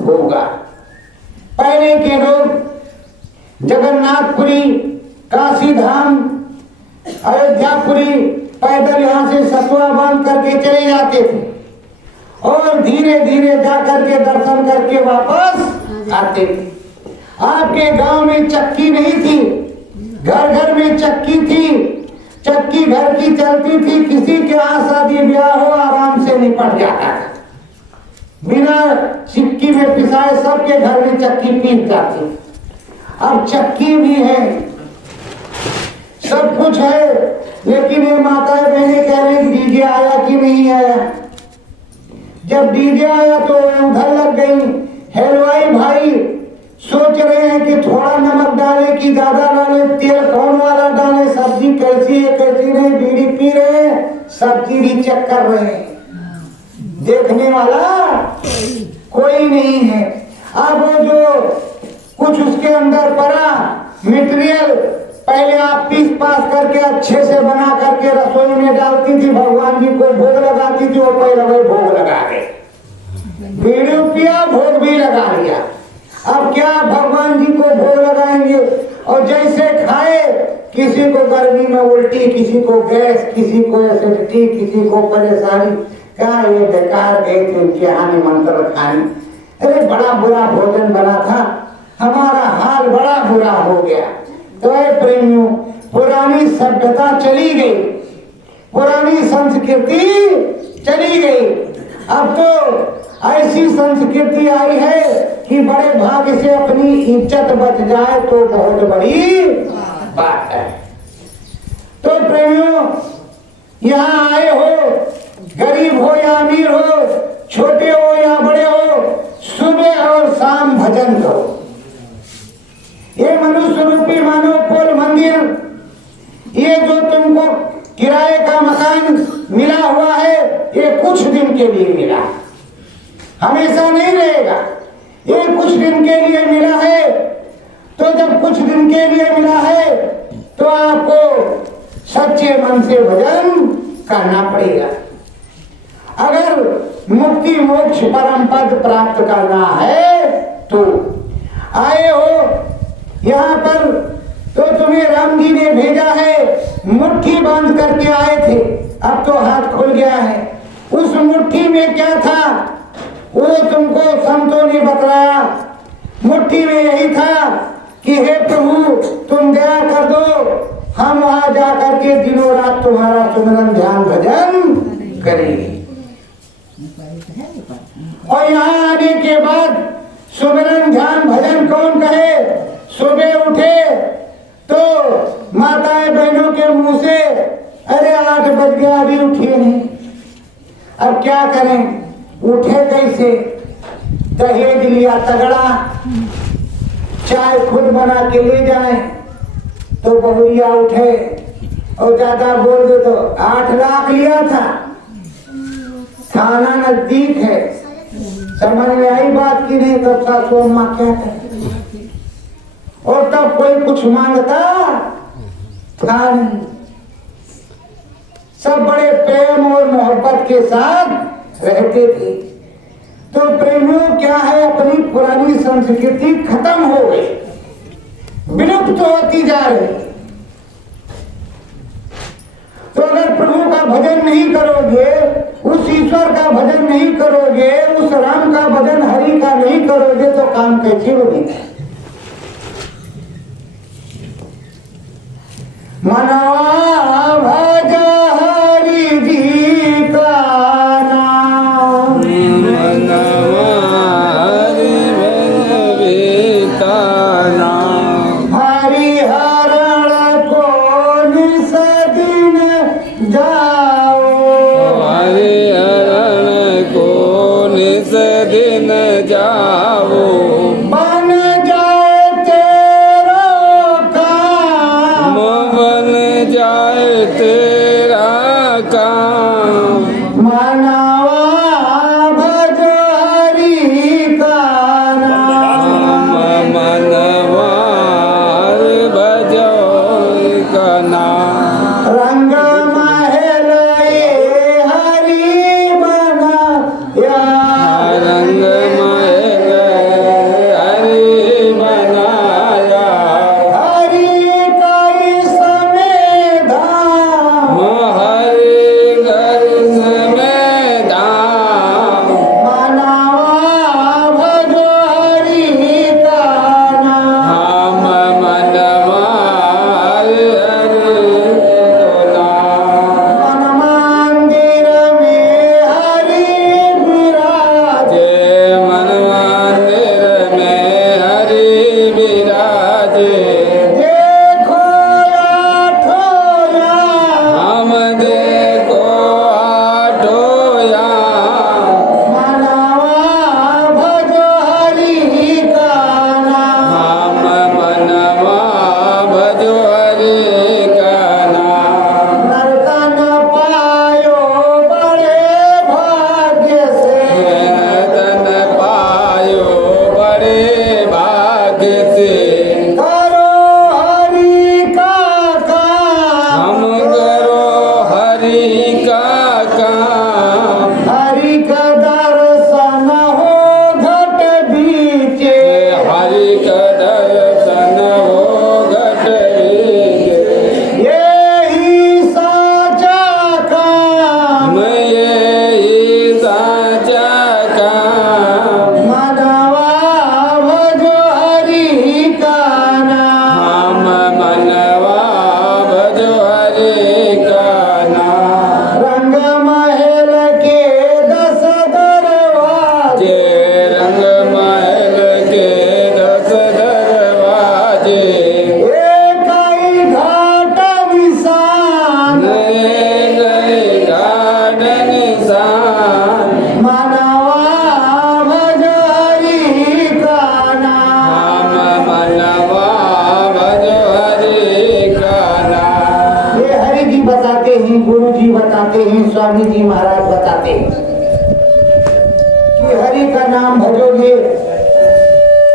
होगा। पहले के लोग जगन्नाथपुरी, काशी धाम, अयोध्यापुरी पैदल यहाँ से सतुआ बांध करके चले जाते थे, और धीरे धीरे जा करके दर्शन करके वापस आते थे। आपके गांव में चक्की नहीं थी, घर घर में चक्की थी, चक्की घर की चलती थी, किसी के यहाँ शादी ब्याह हो आराम से निपट जाता था, बिना सिक्की में पिसाए सबके घर में चक्की पीस जाती। अब चक्की भी है, सब कुछ है, लेकिन ये माताएं बहनें कह रही डीजे आया कि नहीं आया। जब डीजे आया तो उधर लग गई। हलवाई भाई सोच रहे हैं कि थोड़ा नमक डाले कि ज्यादा डाले, तेल कौन वाला डाले, सब्जी कैसी है कैसी नहीं, बीड़ी पी रहे हैं, सब्जी भी चेक कर रहे हैं, देखने वाला कोई नहीं है। अब वो जो कुछ उसके अंदर पड़ा मटेरियल, पहले आप पीस पास करके अच्छे से बना करके रसोई में डालती थी, भगवान जी को भोग लगाती थी, वो पहले वही भोग लगा गए, बीड़ी पिया, भोग भी लगा लिया। अब क्या भगवान जी को भोग लगाएंगे, और जैसे खाए, किसी को गर्मी में उल्टी, किसी को गैस, किसी को एसिडिटी, किसी को परेशानी, क्या ये बेकार गए थे उनके यहाँ निमंत्रण खाने। अरे बड़ा बुरा भोजन बना था, हमारा हाल बड़ा बुरा हो गया। तो प्रेमियों, पुरानी सभ्यता चली गई, पुरानी संस्कृति चली गई। अब तो ऐसी संस्कृति आई है कि बड़े भाग्य से अपनी इज्जत बच जाए तो बहुत बड़ी बात है। तो प्रेमियों, यहाँ आए हो, गरीब हो या अमीर हो, छोटे हो या बड़े हो, सुबह और शाम भजन करो। ये मनुष्य रूपी मानव पोल मंदिर, ये जो तुमको किराए का मकान मिला हुआ है, ये कुछ दिन के लिए मिला, हमेशा नहीं रहेगा। ये कुछ दिन के लिए मिला है, तो जब कुछ दिन के लिए मिला है तो आपको सच्चे मन से भजन करना पड़ेगा। अगर मुक्ति मोक्ष परम पद प्राप्त करना है तो आए हो यहाँ पर तो तुम्हें राम जी ने भेजा है, मुट्ठी बांध करके आए थे, अब तो हाथ खुल गया है। उस मुट्ठी में क्या था वो तुमको संतों ने बतलाया। मुट्ठी में यही था कि हे प्रभु तुम दया कर दो, हम वहां जा करके दिनों रात तुम्हारा सुमिरन ध्यान भजन करेंगे। और यहाँ आने के बाद सुमिरन ध्यान भजन कौन कहे? सुबह उठे तो माताएं बहनों के मुंह से अरे 8 बज गया अभी उठिए नहीं। अब क्या करें, उठे कैसे? दहेज लिया तगड़ा, चाय खुद बना के ले जाए तो बहुरिया उठे और ज्यादा बोल दे तो 8 लाख लिया था, थाना नजदीक है। समझ में आई बात की नहीं? तब सासू अम्मा क्या करे? और तब कोई कुछ मांगता था नहीं। सब बड़े प्रेम और मोहब्बत के साथ रहते थे। तो प्रेमियों क्या है, अपनी पुरानी संस्कृति खत्म हो गई, विलुप्त होती जा रही। तो अगर प्रभु का भजन नहीं करोगे, उस ईश्वर का भजन नहीं करोगे, उस राम का भजन हरि का नहीं करोगे तो काम कैसे बनेगा? मनवा भज हरि जी का नाम, मनवा हरि भज का नाम, हरिहरण को निस दिन जाओ, हरिहरण को निस दिन जाओ, बन जाए तेरा काम, बन जाए तेरा काम, मनवा भज हरि का नाम, मनवा हरि भज का नाम, रंग महल ये हरि बनाया, रंग महल हरि बनाया, हरि का इसमें धाम, हरि घर में धाम, मनवा भज हरि का नाम, हम मनवा हरि को नाम, मन मंदिर में हरि विराजे, मन मंदिर में हरि विराजे, देखो आठों याम, हम देखो आठों याम, मनवा भज हरि का नाम, हम मनवा भजो हरि का नाम, नर्तन पायो बड़े भाग्य से, धन पायो बड़े भाग्य से, करो हरि का काम, हम करो हरि का काम, हरि का दर्शन हो घट बीचे, हरि का दर्शन हो घट बीचे, यही साचा काम, यही साचा काम, मनवा भज हरि का नाम, हम मनवा भजो हरि का नाम, रंग महल के 10 दरवाजे, रंग महल के 10 दरवाजे, एक ही घाट निशान, नए गए घाट निशान, मनवा भज हरि का नाम, हम मनवा भजो हरि का नाम, ये हरि जी बताते हैं, गुरु जी बताते हैं, स्वामी जी महाराज बताते हैं कि हरि का नाम भजोगे,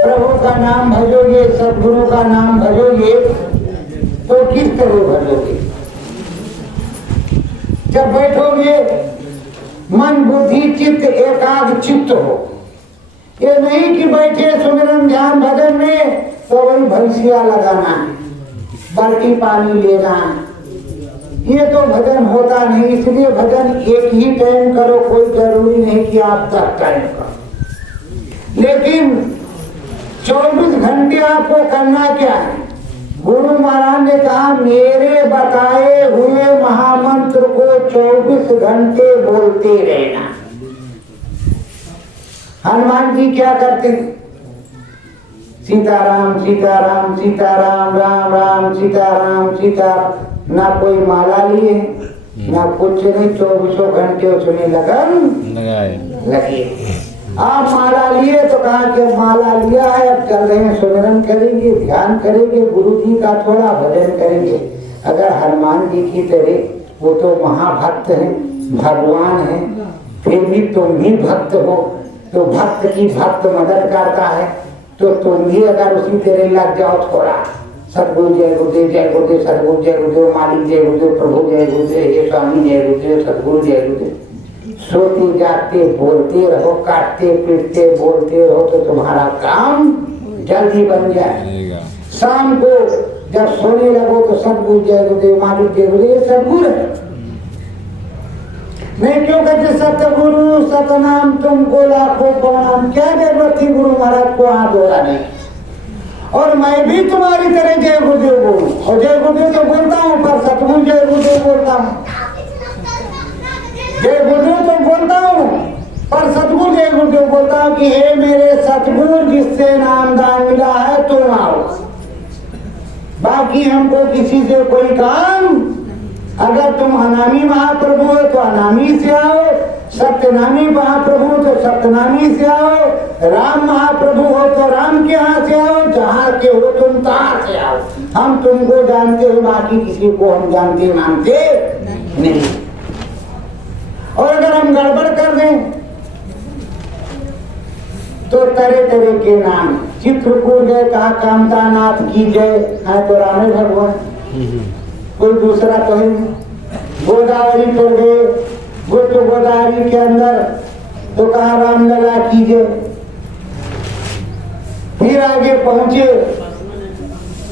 प्रभु का नाम भजोगे, सदगुरु का नाम भजोगे तो किस तरह भजोगे? जब बैठोगे मन बुद्धि चित्त एकाग्र चित्त हो। ये नहीं कि बैठे सुमिरन ध्यान भजन में तो वही भैंसिया लगाना है, बाल्टी पानी लेना है, ये तो भजन होता नहीं। इसलिए भजन एक ही टाइम करो, कोई जरूरी नहीं कि आप 10 टाइम करो, लेकिन 24 घंटे आपको करना क्या है? गुरु महाराज ने कहा मेरे बताए हुए महामंत्र को 24 घंटे बोलते रहना। हनुमान जी क्या करते थे? सीताराम सीताराम सीताराम राम राम सीताराम सीताराम। ना कोई माला लिए ना कुछ नहीं, 24 घंटे उसमें लगन लगे। आप माला लिए तो कहा कि माला लिया है, अब चल रहे हैं, सुमिरन करेंगे, ध्यान करेंगे, गुरु जी का थोड़ा भजन करेंगे। अगर हनुमान जी की तरह वो तो महाभक्त हैं, भगवान हैं, फिर भी तुम भी भक्त हो, तो भक्त की भक्त मदद करता है, तो तुम भी अगर उसी तरह लग जाओ थोड़ा, सतगुरु जय गुरुदेव, जय गुरुदेव, सतगुरु जय गुरुदेव, मालिक जय गुरुदेव, प्रभु जय गुरुदेव, ये स्वामी जय गुरुदेव, सतगुरु जय गुरुदेव, सोते जागते बोलते रहो, काटते पीटते बोलते रहो, तो तुम्हारा काम जल्दी बन जाए। शाम को जब सोने लगो तो सतगुरु जय गुरुदेव, मालिक जय गुरुदेव, ये सतगुरु है। नहीं क्यों कहते सतगुरु सतनाम तुमको लाखों प्रणाम? क्या जरूरत थी गुरु महाराज को हाथ धोना नहीं? और मैं भी तुम्हारी तरह जय गुरुदेव बोलूं, और जय गुरुदेव तो बोलता हूँ, पर सतगुरु जय गुरुदेव बोलता हूँ। जय गुरुदेव तो बोलता हूँ, पर सतगुरु जय गुरुदेव बोलता हूँ कि हे मेरे सतगुरु जिससे नामदान मिला है तुम आओ। बाकी हमको किसी से कोई काम, अगर तुम अनामी महाप्रभु हो तो अनामी से आओ, सत्यनामी महाप्रभु तो सत्यनामी से आओ, राम महाप्रभु हो तो राम के यहाँ से आओ, जहाँ के हो तुम तहाँ से आओ। हम तुमको जानते हो, बाकी किसी को हम जानते मानते नहीं। और अगर हम गड़बड़ कर दें तो तरह तरह के नाम, चित्रकूट गए, कहा कामता नाथ की जय, है तो राम भगवान, कोई दूसरा तो है। गोदावरी पर गए, तो गोदावरी के अंदर तो कहा रामलला कीजिए। फिर आगे पहुंचे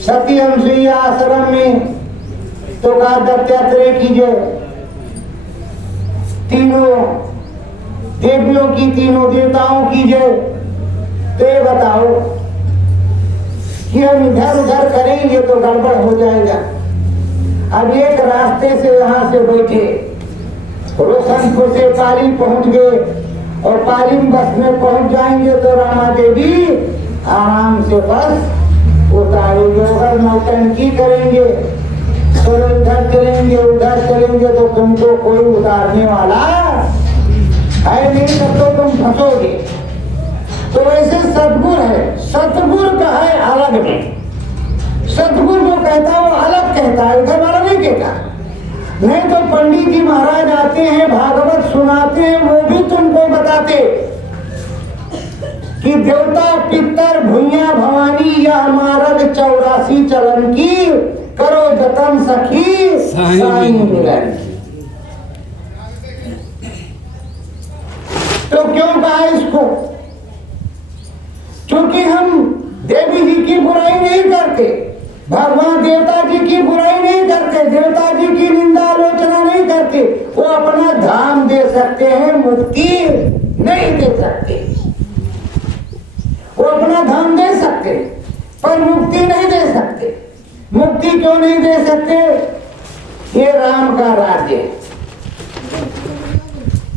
सती अनुसुईया आश्रम में, तो कहा दत्तात्रेय कीजिए। तीनों देवियों की, तीनों देवताओं की जय। तो ये बताओ कि हम इधर उधर करेंगे तो गड़बड़ हो जाएगा। अब एक रास्ते से यहाँ से बैठे, रोशनपुर से पाली पहुंच गए, और पाली बस में पहुंच जाएंगे तो रामा देवी आराम से बस उतारेंगे। अगर नौटंकी करेंगे तो इधर चलेंगे उधर चलेंगे तो तुमको कोई उतारने वाला है नहीं, तब तो तुम फंसोगे। तो वैसे सतगुरु है, सतगुरु का है अलग में। सतगुरु जो कहता है वो अलग कहता है, इधर वाला नहीं कहता। नहीं तो पंडित जी महाराज आते हैं, भागवत सुनाते हैं, वो भी तुमको बताते कि देवता पितर भुइया भवानी यह मार्ग 84 चलन की, करो जतन सखी साईं मिलन। तो क्यों कहा इसको? क्योंकि हम देवी जी की बुराई नहीं करते, भगवान देवता जी की बुराई नहीं करते, देवता जी की निंदा आलोचना नहीं करते। वो अपना धाम दे सकते हैं, मुक्ति नहीं दे सकते। वो अपना धाम दे सकते पर मुक्ति नहीं दे सकते। मुक्ति क्यों नहीं दे सकते? ये राम का राज्य है,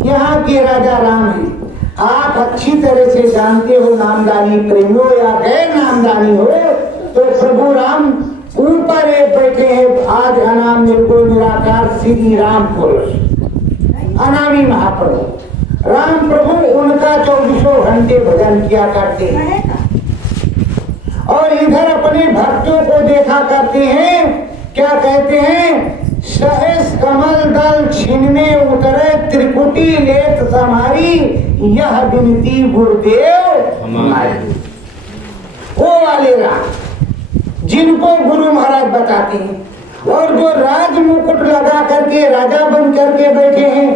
यहाँ के राजा राम है। आप अच्छी तरह से जानते हो, नामदानी प्रेमियों या गैर नामदानी हो, तो प्रभु राम ऊपर एक बैठे हैं। आज अनाम निर्गुण निराकार श्री राम पुरुष, अनामी महाप्रभु राम प्रभु, उनका 24 घंटे भजन किया करते हैं। और इधर अपने भक्तों को देखा करते हैं, क्या कहते हैं? सहस कमल दल छिनने उतरे, त्रिकुटी लेत समारी, यह विनती गुरुदेव हमारी। वो वाले राम जिनको गुरु महाराज बताते हैं। और जो राज मुकुट लगा करके राजा बन करके बैठे हैं,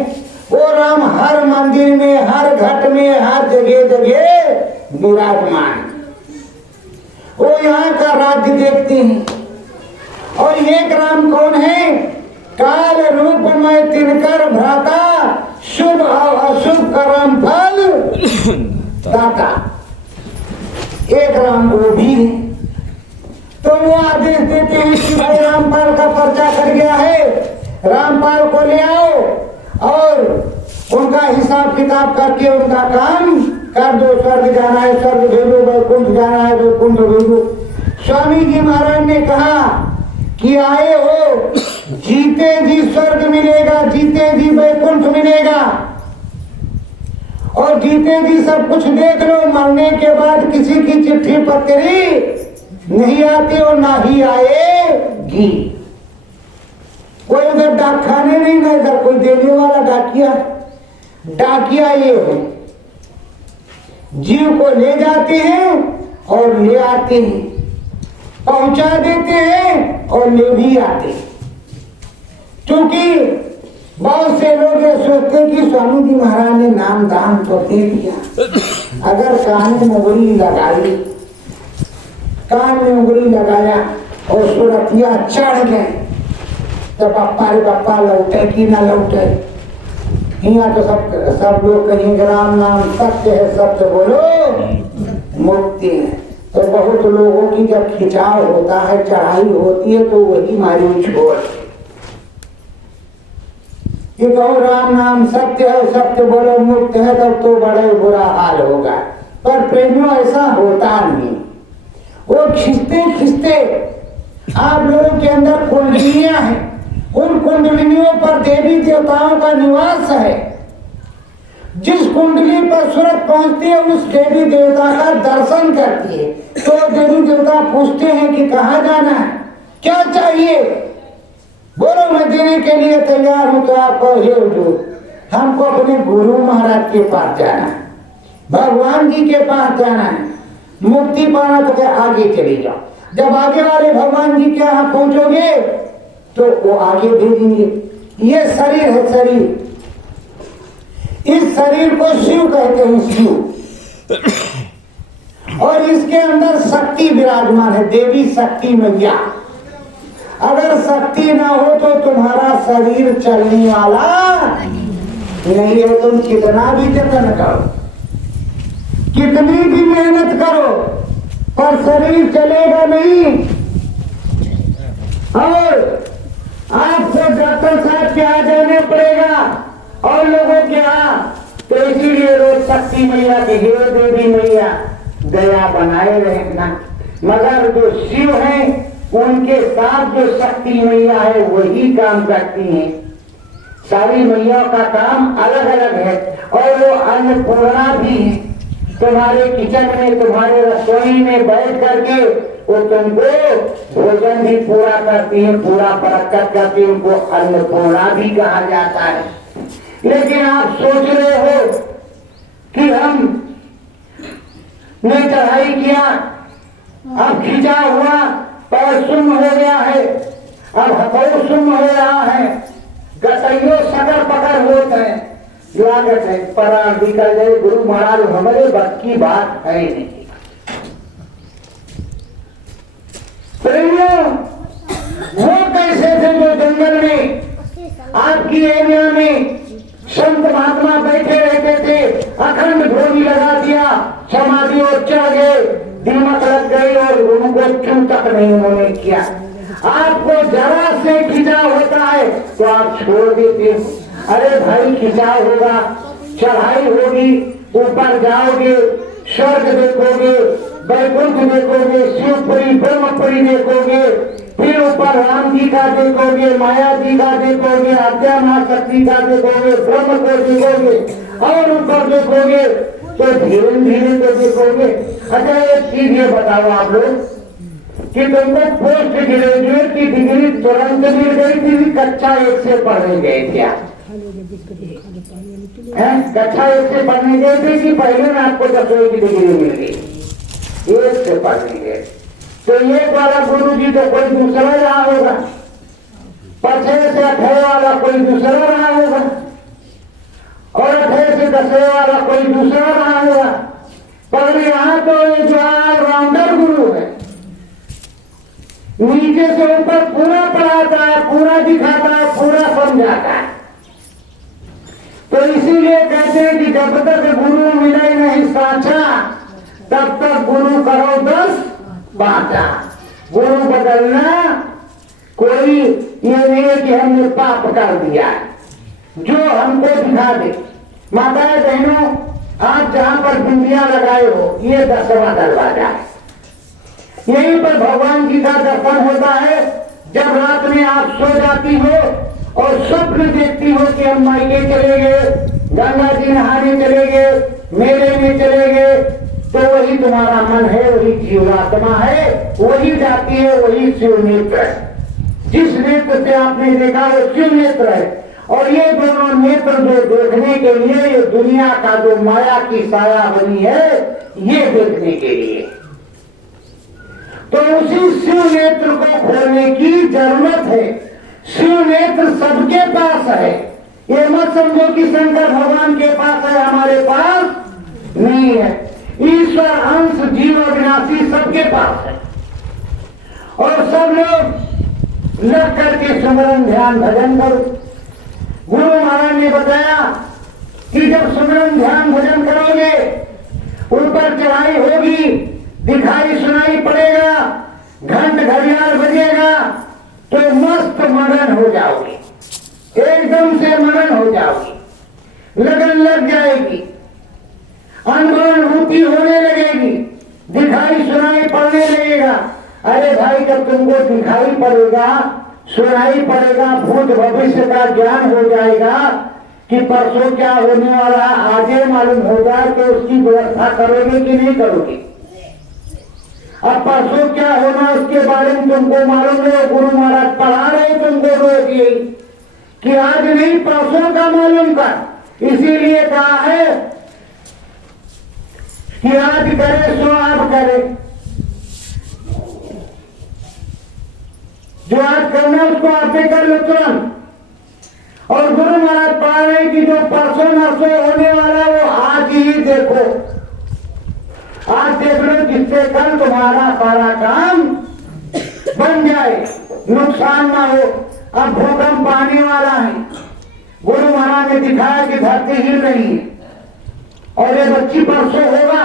वो राम हर मंदिर में, हर घट में, हर जगह जगह विराजमान। वो यहाँ का राज्य देखते हैं। और एक राम कौन है? काल रूपमय तिनकर भ्राता, शुभ और अशुभ कर्म फल दाता। एक राम वो भी है। तो वो आदेश देते हैं कि भाई रामपाल का पर्चा कट गया है, रामपाल को ले आओ और उनका हिसाब किताब करके उनका काम कर दो। स्वर्ग जाना है स्वर्ग भेजो, वैकुंठ जाना है वैकुंठ भेजो। स्वामी जी महाराज ने कहा कि आए हो, जीते जी स्वर्ग मिलेगा, जीते जी वैकुंठ मिलेगा और जीते जी सब कुछ देख लो। मरने के बाद किसी की चिट्ठी पत्री नहीं आती और ना ही आएगी। कोई उधर डाक खाने नहीं ना इधर कोई देने वाला डाकिया। डाकिया ये है, जीव को ले जाते हैं और ले आते हैं, पहुंचा देते हैं और ले भी आते हैं। क्योंकि बहुत से लोग ये सोचते हैं कि स्वामी जी महाराज ने नाम दान तो दे दिया, अगर कान में उंगली लगाई, कान में उंगली लगाया और सुरतिया चढ़ गए तो पप्पा रे पप्पा लौटे कि ना लौटे। यहाँ तो सब लोग कहेंगे राम नाम सत्य है, सत्य बोलो मुक्ति है। तो बहुत लोगों की जब खिंचाव होता है, चढ़ाई होती है, तो वही मारी छोड़ कि कहो राम नाम सत्य है, सत्य बोलो मुक्त है, तब तो बड़े बुरा हाल होगा। पर प्रेमियों ऐसा होता नहीं। वो खिंचते खिंचते आप लोगों के अंदर कुंडलियां हैं, उन कुंडलियों पर देवी देवताओं का निवास है। जिस कुंडली पर सूरत पहुंचती है उस देवी देवता का दर्शन करती है। तो देवी देवता पूछते हैं कि कहाँ जाना है, क्या चाहिए, बोलो मैं देने के लिए तैयार हूं। तो आप हमको अपने गुरु महाराज के पास जाना है, भगवान जी के पास जाना है, मुक्ति पाना तो क्या आगे चले जाओ। जब आगे वाले भगवान जी के यहाँ पहुंचोगे तो वो आगे भेजेंगे। ये शरीर है, शरीर, इस शरीर को शिव कहते हैं, शिव। और इसके अंदर शक्ति विराजमान है, देवी शक्ति मैया। अगर शक्ति ना हो तो तुम्हारा शरीर चलने वाला नहीं है। तुम कितना भी जतन करो, कितनी भी मेहनत करो, पर शरीर चलेगा नहीं। और आपको डॉक्टर साहब के यहाँ जाने पड़ेगा और लोगों के यहाँ। तो इसीलिए रोज शक्ति मैया के हे देवी मैया दया बनाए रहना। मगर जो शिव है उनके साथ जो शक्ति मैया है वही काम करती हैं। सारी मैया का काम अलग अलग है। और वो अन्नपूर्णा भी है। तुम्हारे किचन में, तुम्हारे रसोई में बैठ करके वो तुमको भोजन भी पूरा करती है, पूरा बरकत करती है। उनको अन्नपूर्णा भी कहा जाता है। लेकिन आप सोच रहे हो कि हम ने चढ़ाई किया, अब खिंचा हुआ पैर सुन्न हो गया है, अब हथौड़ सुन्न हो रहा है, गटैयो सकर पकड़ होते हैं, लागत है परार निकल गए। गुरु महाराज हमारे बस की बात है नहीं। प्रेमियों, वो कैसे थे जो जंगल में आपकी एरिया में संत महात्मा बैठे रहते थे, अखंड ढोली लगा दिया, समाधि और चढ़ गए, दीमक लग गई और उनको छू तक नहीं उन्होंने किया। आपको जरा से खिंचाव होता है तो आप छोड़ देते हो। अरे भाई खिंचाव होगा, चढ़ाई होगी, ऊपर जाओगे, स्वर्ग देखोगे, वैकुंठ देखोगे, शिवपुरी ब्रह्मपुरी देखोगे, फिर ऊपर राम जी का देखोगे, माया जी का देखोगे, आद्या माँ शक्ति का देखोगे, ब्रह्म को देखोगे और ऊपर देखोगे तो धीरे धीरे तो देखोगे। अच्छा एक चीज ये बताओ आप लोग कि तुमको पोस्ट ग्रेजुएट की डिग्री तुरंत मिल गई थी, कक्षा 1 से पढ़ने गए थे? कक्षा 1 से पढ़ने गए थे कि पहले में आपको 10वीं की डिग्री मिल गई? 1 से पढ़ने गए तो एक वाला गुरु जी तो कोई दूसरा रहा होगा, 5 से 8 वाला कोई दूसरा रहा होगा और 8 से 10 वाला कोई दूसरा रहा होगा। पर यहाँ तो जो ऑलराउंडर गुरु है नीचे से ऊपर पूरा पढ़ाता है, पूरा दिखाता है, पूरा समझाता है। तो इसीलिए कहते हैं कि जब तक गुरु मिले नहीं साचा, तब तक गुरु करो 10 बाचा। गुरु बदलना कोई ये नहीं है कि हमने पाप कर दिया, जो हमको दिखा दे। माताएं बहनों, आप जहां पर बिंदिया लगाए हो, ये 10वां दरवाजा है। यहीं पर भगवान जी का दर्शन होता है। जब रात में आप सो जाती हो और स्वप्न देखती हो कि हम मायके चले गए, गंगा जी नहाने चले गए, मेले में चले गए, तो वही तुम्हारा मन है, वही जीवात्मा है, वही जाती है, वही शिव नेत्र है। जिस नेत्र से आपने देखा वो शिव नेत्र है। और ये दोनों नेत्र जो देखने के लिए, ये दुनिया का जो माया की साया बनी है, ये देखने के लिए, तो उसी शिव नेत्र को खोलने की जरूरत है। शिव नेत्र सबके पास है। ये मत समझो कि शंकर भगवान के पास है, हमारे पास नहीं है। ईश्वर अंश जीव अविनाशी सबके पास है। और सब लोग लग करके सुमरन ध्यान भजन करो। गुरु महाराज ने बताया कि जब सुमरन ध्यान भजन करोगे, ऊपर चढ़ाई होगी, दिखाई सुनाई पड़ेगा, घंट घड़ियाल बजेगा, तो मस्त मगन हो जाओगे, एकदम से मगन हो जाओगे, लगन लग जाएगी, अनुभूति होने लगेगी, दिखाई सुनाई पड़ने लगेगा। अरे भाई, जब तुमको दिखाई पड़ेगा, सुनाई पड़ेगा, भूत भविष्य का ज्ञान हो जाएगा कि परसों क्या होने वाला, आगे मालूम हो जाए, तो उसकी व्यवस्था करोगे कि नहीं करोगे? अब परसों क्या होना उसके बारे में तुमको मालूम है। गुरु महाराज पढ़ा रहे तुमको रोज यही कि आज नहीं परसों का मालूम कर। इसीलिए कहा है कि आज करे सो आप करे, जो आज करना उसको आप ही कर लो तुरंत। और गुरु महाराज पढ़ा रहे कि जो परसों नरसों होने वाला वो आज ही देखो, आज देख लो, जिससे कल तुम्हारा सारा काम बन जाए, नुकसान ना हो। अब भूकंप आने वाला है। गुरु महाराज ने दिखाया कि धरती हिल रही है और ये बच्ची परसों होगा।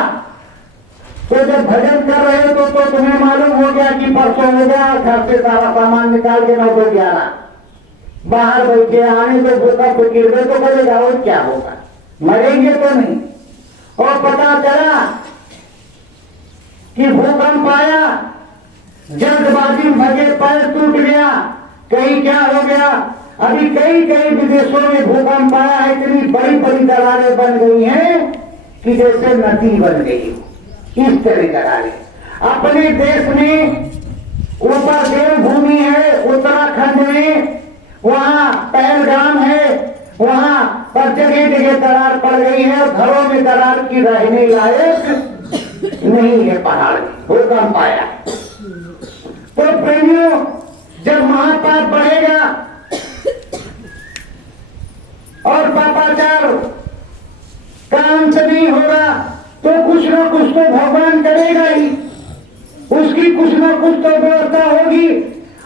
तो जब भजन कर रहे हो तो तुम्हें मालूम हो गया कि परसों हो गया, घर से सारा सामान निकाल के 9 बजे 11 बाहर बैठे, आने तो भूकंप गिर गए तो करेगा, और क्या होगा, मरेंगे तो नहीं। और पता चला कि भूकंप आया, जल्दबाजी में भगे, पैर टूट गया, कहीं क्या हो गया। अभी कई कई विदेशों में भूकंप आया है, इतनी बड़ी बड़ी दरारें बन गई हैं कि जैसे नदी बन गई, इस तरह दरारें। अपने देश में ऊपर देवभूमि है, उत्तराखंड में, वहां पहलगाम है, वहां पर जगह जगह दरार पड़ गई है। घरों में दरार की रहने लायक नहीं है, पहाड़ भूकंप आया। तो प्रेमियों, जब महापाप बढ़ेगा और पापाचार का अंत नहीं होगा, तो कुछ ना कुछ तो भगवान करेगा ही, उसकी कुछ ना कुछ तो व्यवस्था होगी।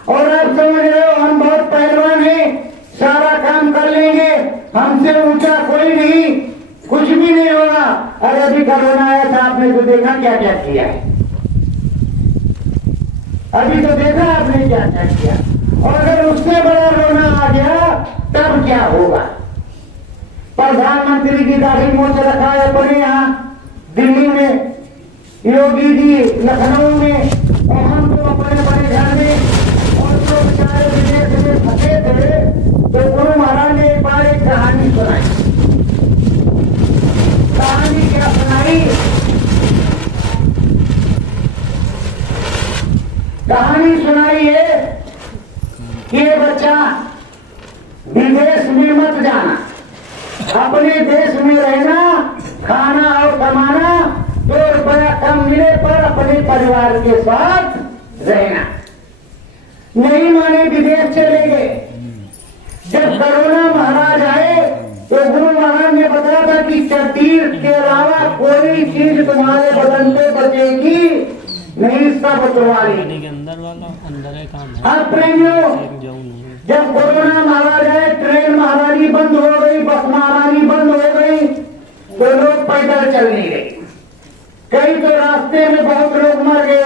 और आप समझ रहे हो, हम बहुत पहलवान हैं, सारा काम कर लेंगे, हमसे ऊंचा कोई नहीं, कुछ भी नहीं होगा। अरे अभी कोरोना आया था, आपने तो देखा क्या क्या किया है, अभी तो देखा आपने क्या क्या किया। और अगर उससे बड़ा रोना आ गया तब क्या होगा? प्रधानमंत्री की दाढ़ी मूंछ रखा है अपने यहाँ दिल्ली में, योगी जी लखनऊ में, और हम तो अपने बड़े घर में, और जो बेचारे विदेश में फंसे थे, तो गुरु महाराज ने एक बार एक कहानी सुनाई। कहानी क्या सुनाई? कहानी सुनाई है कि ये बच्चा विदेश में मत जाना, अपने देश में रहना, खाना और कमाना, 2 रुपया कम मिले पर अपने परिवार के साथ रहना। नहीं माने विदेश चले गए। जब कोरोना महाराज आए तो गुरु महाराज ने बताया था कि तीर्थ के अलावा कोई चीज तुम्हारे बदन पे बचेगी नहीं सब उतरवाली के अंदर वाला अंदर है काम है। अब प्रेमियों, जाऊं नहीं जब कोरोना महाराज है, ट्रेन महारानी बंद हो गई, बस महारानी बंद हो गई, तो लोग पैदल चल नहीं गए। कई तो रास्ते में बहुत लोग मर गए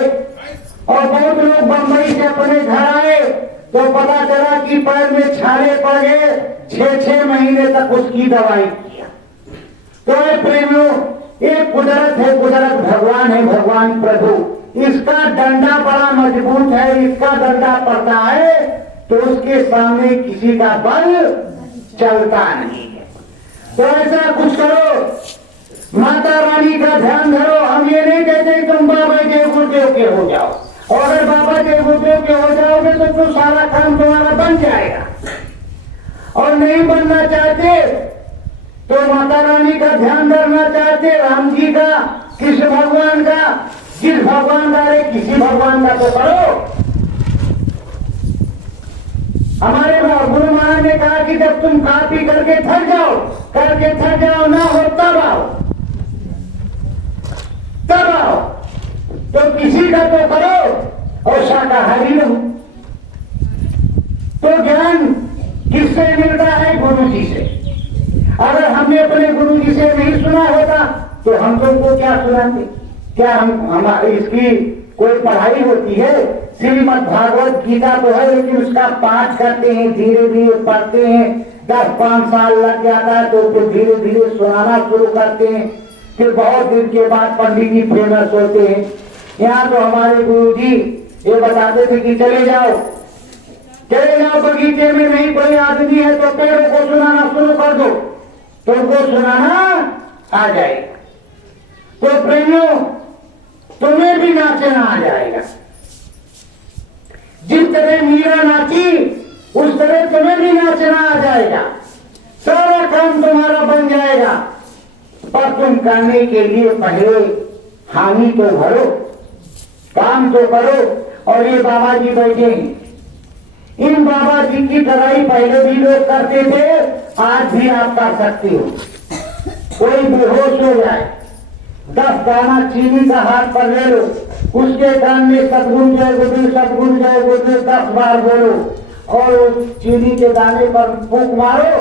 और बहुत लोग बंबई से अपने घर आए तो पता चला कि पैर में छाले पड़ गए, 6-6 महीने तक उसकी दवाई किया। तो ये प्रेमियों, ये कुदरत है, कुदरत भगवान है, भगवान प्रभु। इसका डंडा बड़ा मजबूत है, इसका डंडा पड़ता है तो उसके सामने किसी का बल चलता नहीं है। तो ऐसा कुछ करो, माता रानी का ध्यान धरो। हम ये नहीं कहते तुम बाबा जय गुरुदेव के हो जाओ, और अगर बाबा जय गुरुदेव के हो जाओगे तो सारा काम तुम्हारा बन जाएगा, और नहीं बनना चाहते तो माता रानी का ध्यान धरना चाहते, राम जी का, कृष्ण भगवान का, जिस भगवान का है किसी भगवान का तो करो। हमारे गुरु महाराज ने कहा कि जब तुम खा पी करके थक जाओ ना हो तब आओ, तो किसी का तो करो और शाकाहारी रहो। तो ज्ञान किससे मिलता है? गुरु जी से। अगर हमने अपने गुरु जी से नहीं सुना होता तो हम तुमको क्या सुनाते? क्या हम इसकी कोई पढ़ाई होती है? श्रीमद् भागवत गीता तो है, लेकिन उसका पाठ करते हैं, धीरे धीरे पढ़ते हैं, 10-5 साल लग जाता है तो फिर धीरे धीरे सुनाना शुरू करते हैं, फिर बहुत दिन के बाद पंडित जी फेमस होते हैं। यहाँ तो हमारे गुरु जी ये बताते थे कि चले जाओ बगीचे में, नहीं कोई आदमी है तो पेड़ों को सुनाना शुरू कर दो, तुमको सुनाना आ जाएगा। तो प्रेमियों, तुम्हें भी नाचना आ जाएगा। जिस तरह मीरा नाची उस तरह तुम्हें भी नाचना आ जाएगा, सारा काम तुम्हारा बन जाएगा। पर तुम करने के लिए पहले हामी तो भरो, काम तो करो। और ये बाबा जी बैठे हैं, इन बाबा जी की दवाई पहले भी लोग करते थे, आज भी आप कर सकते हो। कोई बेहोश हो जाए, 10 दाना चीनी का हाथ पर ले लो, उसके कान में सतगुरु जय गुरुदेव 10 बार बोलो, और उस चीनी के दाने पर फूंक मारो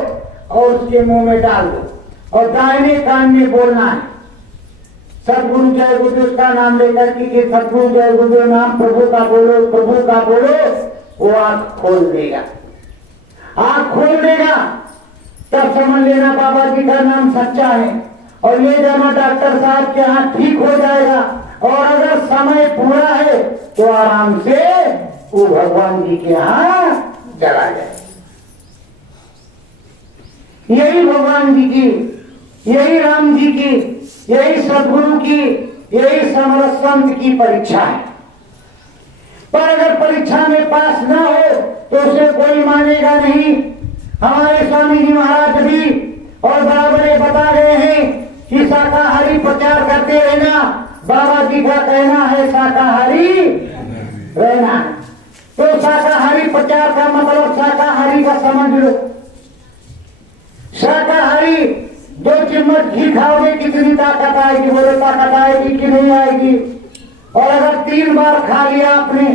और उसके मुंह में डाल दो, और दाहिने कान में बोलना है सतगुरु जय गुरुदेव का नाम लेकर कि सतगुरु जय गुरुदेव नाम प्रभु का बोलो, प्रभु का बोलो। वो आंख खोल देगा, तब समझ लेना बाबा जी का नाम सच्चा है, और ये जाना डॉक्टर साहब के यहाँ ठीक हो जाएगा। और अगर समय पूरा है तो आराम से वो भगवान जी के यहाँ चला जाए। यही भगवान जी की, यही राम जी की, यही सदगुरु की, यही समरस संत की परीक्षा है। पर अगर परीक्षा में पास ना हो तो उसे कोई मानेगा नहीं। हमारे स्वामी जी महाराज भी और बराबर ये बता गए हैं कि शाकाहारी प्रचार करते रहना। बाबा जी का कहना है शाकाहारी रहना। तो शाकाहारी प्रचार का मतलब शाकाहारी का समझ लो। शाकाहारी 2 चम्मच घी खाओगे कितनी ताकत आएगी? बोले ताकत आएगी कि नहीं आएगी? और अगर 3 बार खा लिया आपने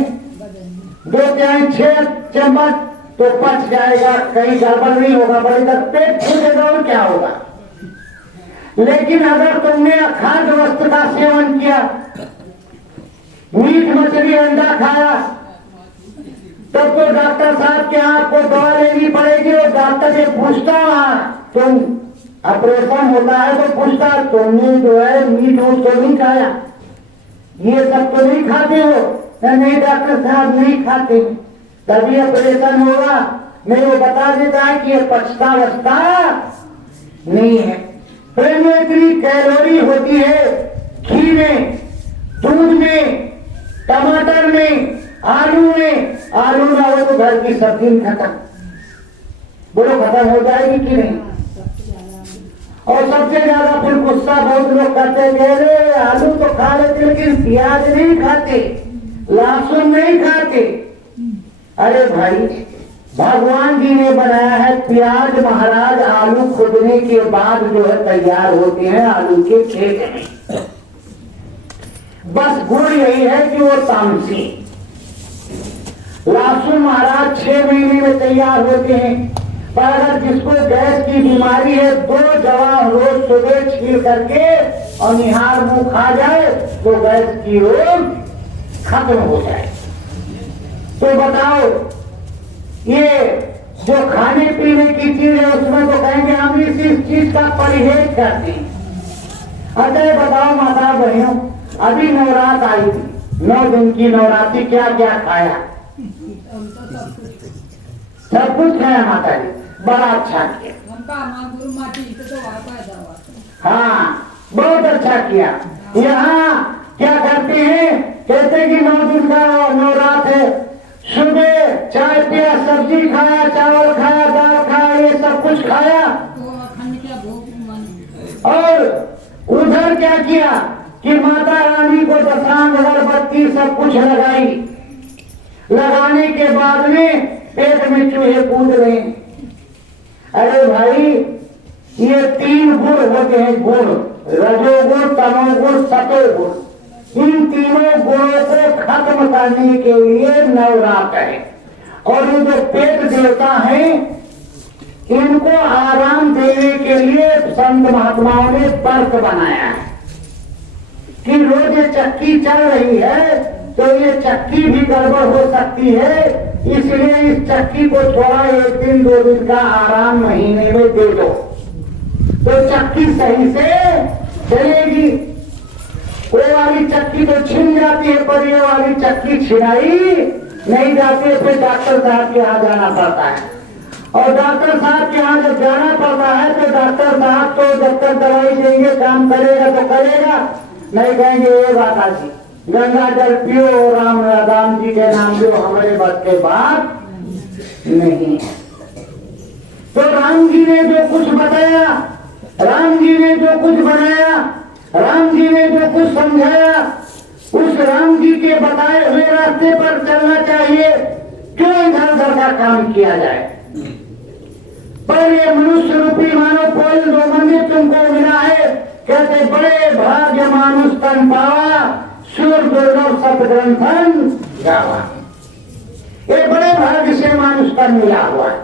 2-6 चम्मच तो पच जाएगा, कहीं गड़बड़ नहीं होगा, बड़ी तक पेट फूलेगा और क्या होगा। लेकिन अगर तुमने अखाद्य वस्तु का सेवन किया, मीट मछली अंडा खाया, तब तो डॉक्टर साहब के यहाँ आपको दवा लेनी पड़ेगी। और डॉक्टर से पूछता तुम ऑपरेशन होता है तो पूछता तुमने जो है मीट तो नहीं खाया, ये सब तो नहीं खाते हो? नहीं डॉक्टर साहब नहीं खाते, तभी ऑपरेशन होगा। नहीं, वो बता देता है कि ये पचता वचता नहीं है। प्रेम में इतनी कैलोरी होती है घी में, दूध में, टमाटर में, आलू में। आलू ना हो तो घर की सब्जी खत्म, बोलो खत्म हो जाएगी कि नहीं? और सबसे ज्यादा फिर गुस्सा बहुत लोग करते हैं, आलू तो खा लेते लेकिन प्याज नहीं खाते, लहसुन नहीं खाते। अरे भाई, भगवान जी ने बनाया है प्याज। महाराज आलू खोदने के बाद जो है तैयार होते हैं आलू के खेत में। बस गुण यही है कि वो तामसी। लासू महाराज 6 महीने में तैयार होते हैं, पर अगर जिसको गैस की बीमारी है 2 जवान रोज सुबह छील करके और निहार मुंह खा जाए तो गैस की रोग खत्म हो जाए। तो बताओ, ये जो खाने पीने की चीज है उसमें तो कहेंगे हम इस चीज का परहेज करते हैं। अच्छा बताओ माता बहनों, अभी नवरात्र आई थी, 9 दिन की नवरात्रि, क्या क्या खाया? सब कुछ खाया माता जी, बड़ा अच्छा किया। हाँ, बहुत अच्छा किया। यहाँ क्या करते हैं, कहते हैं कि 9 दिन का नवरात्र है, सुबह चाय पिया, सब्जी खाया, चावल खाया, दाल खाया, ये सब कुछ खाया। और उधर क्या किया कि माता रानी को दशांग अगरबत्ती सब कुछ लगाई। लगाने के बाद में पेट में चूहे कूद रहे। अरे भाई, ये 3 गुण होते हैं, गुण रजोगुण, तमोगुण, सतोगुण। इन तीनों गुणों को खत्म करने के लिए नवरात्र है। और ये जो पेट देवता है, इनको आराम देने के लिए संत महात्माओं ने व्रत बनाया है कि रोज ये चक्की चल रही है तो ये चक्की भी गड़बड़ हो सकती है, इसलिए इस चक्की को थोड़ा 1 दिन 2 दिन का आराम महीने में दे दो तो चक्की सही से चलेगी। वो वाली चक्की तो छिन जाती है, पर ये वाली चक्की छिनाई नहीं जाती है, फिर डॉक्टर साहब के यहाँ जाना पड़ता है। और डॉक्टर साहब के यहाँ जब जाना पड़ता है तो डॉक्टर साहब तो जब तक दवाई देंगे काम करेगा तो करेगा, नहीं कहेंगे ये बात जी गंगा जल पियो, राम जी के नाम लो, हमारे बस के बात नहीं। तो राम जी ने जो कुछ बताया, राम जी ने जो कुछ बनाया, राम जी ने जो कुछ समझाया, उस राम जी के बताए हुए रास्ते पर चलना चाहिए। क्यों इधर उधर का काम किया जाए? पर ये मनुष्य रूपी मानव कोई 2 मंदिर तुमको मिला है, कहते बड़े भाग्य मानुष तन पावा, सूर दुर्लभ सतग्रंथन गावा। ये बड़े भाग्य से मानुष तन मिला हुआ है।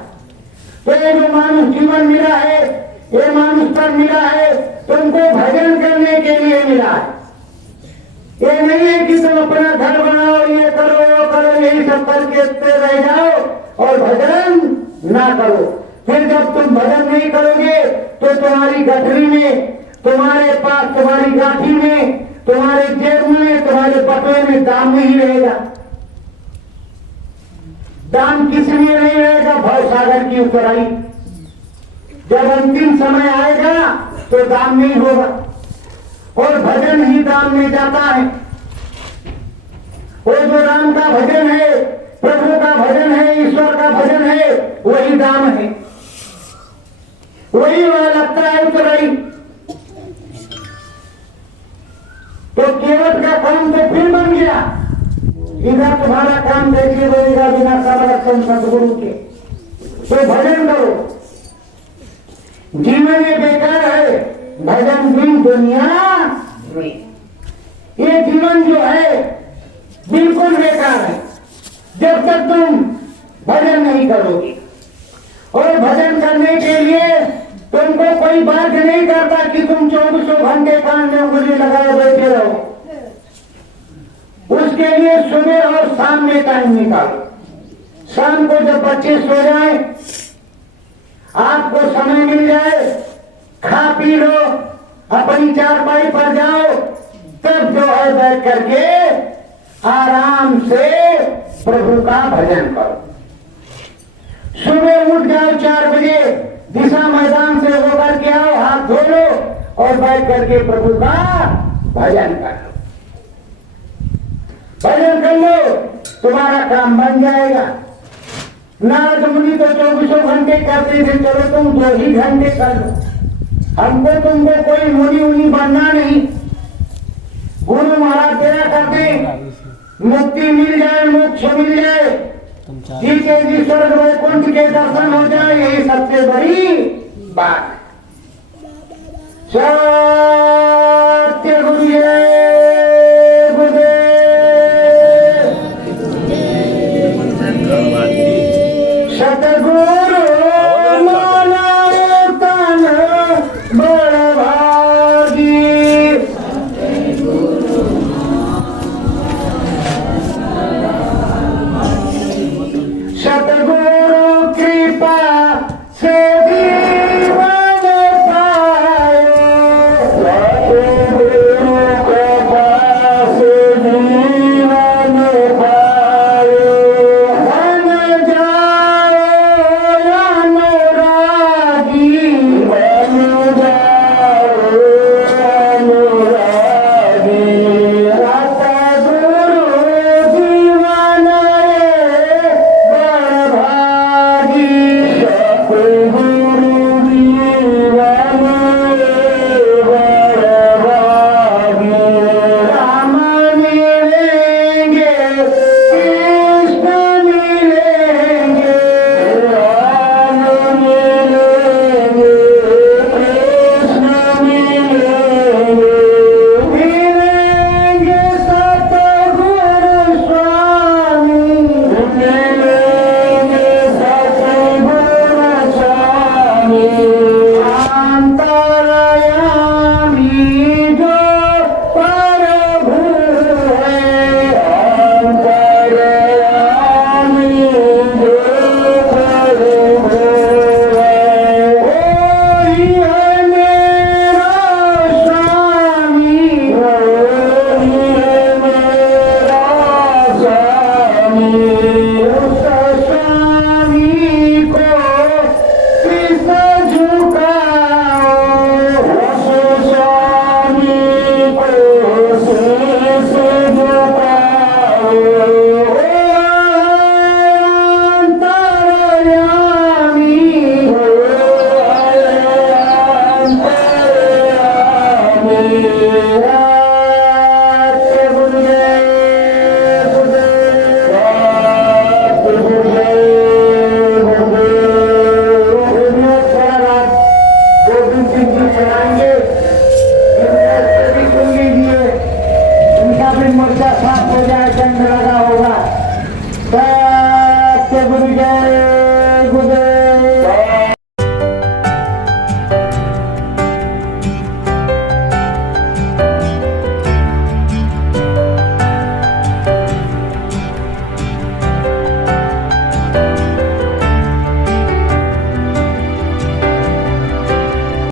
तो ये जो मानुष जीवन मिला है, ये मानुष तन मिला है, तुमको भजन करने के लिए मिला है। ये नहीं है कि तुम अपना घर बनाओ, ये करो वो करो, यही सब करके रह जाओ और भजन ना करो। फिर जब तुम भजन नहीं करोगे तो तुम्हारी गठरी में, तुम्हारे पास, तुम्हारी गाठी में, तुम्हारे जेब में, तुम्हारे बटुए में दाम नहीं रहेगा। दाम किस लिए नहीं रहेगा? भव सागर की उतराई। जब अंतिम समय आएगा तो दाम नहीं होगा, और भजन ही दाम में जाता है। वो जो राम का भजन है, प्रभु का भजन है, ईश्वर का भजन है, वही दाम है, वही वह लगता है उतराई। तो केवट का काम तो फिर बन गया। इधर तुम्हारा काम कैसे बनेगा बिना संरक्षण सदगुरु के? तो भजन करो। जीवन ये बेकार है, भजन बिन दुनिया में। ये जीवन जो है बिल्कुल बेकार है जब तक तुम भजन नहीं करोगे। और भजन करने के लिए तुमको कोई बाध्य नहीं करता कि तुम 24 घंटे कान में उंगली लगाए बैठे रहो। उसके लिए सुबह और शाम में टाइम निकालो। शाम को जब बच्चे सो जाए, आपको समय मिल जाए, खा पी लो, अपनी चारपाई पर जाओ, तब जो है बैठ करके आराम से प्रभु का भजन करो। सुबह उठ जाओ 4 बजे, दिशा मैदान से होकर के आओ, हाथ धो लो और बैठ करके प्रभु का भजन कर लो। भजन कर लो, तुम्हारा काम बन जाएगा। नारद मुनि तो 24 घंटे करते थे, चलो तुम 2 ही घंटे कर लो। हमको तुमको कोई मुनि उनी बनना नहीं। गुरु महाराज दया करते, मुक्ति मिल जाए, मोक्ष मिल जाए, जीते जी स्वर्ग वैकुंठ के दर्शन हो जाए, यही सबसे बड़ी बात है। सत्य गुरु जंग लगा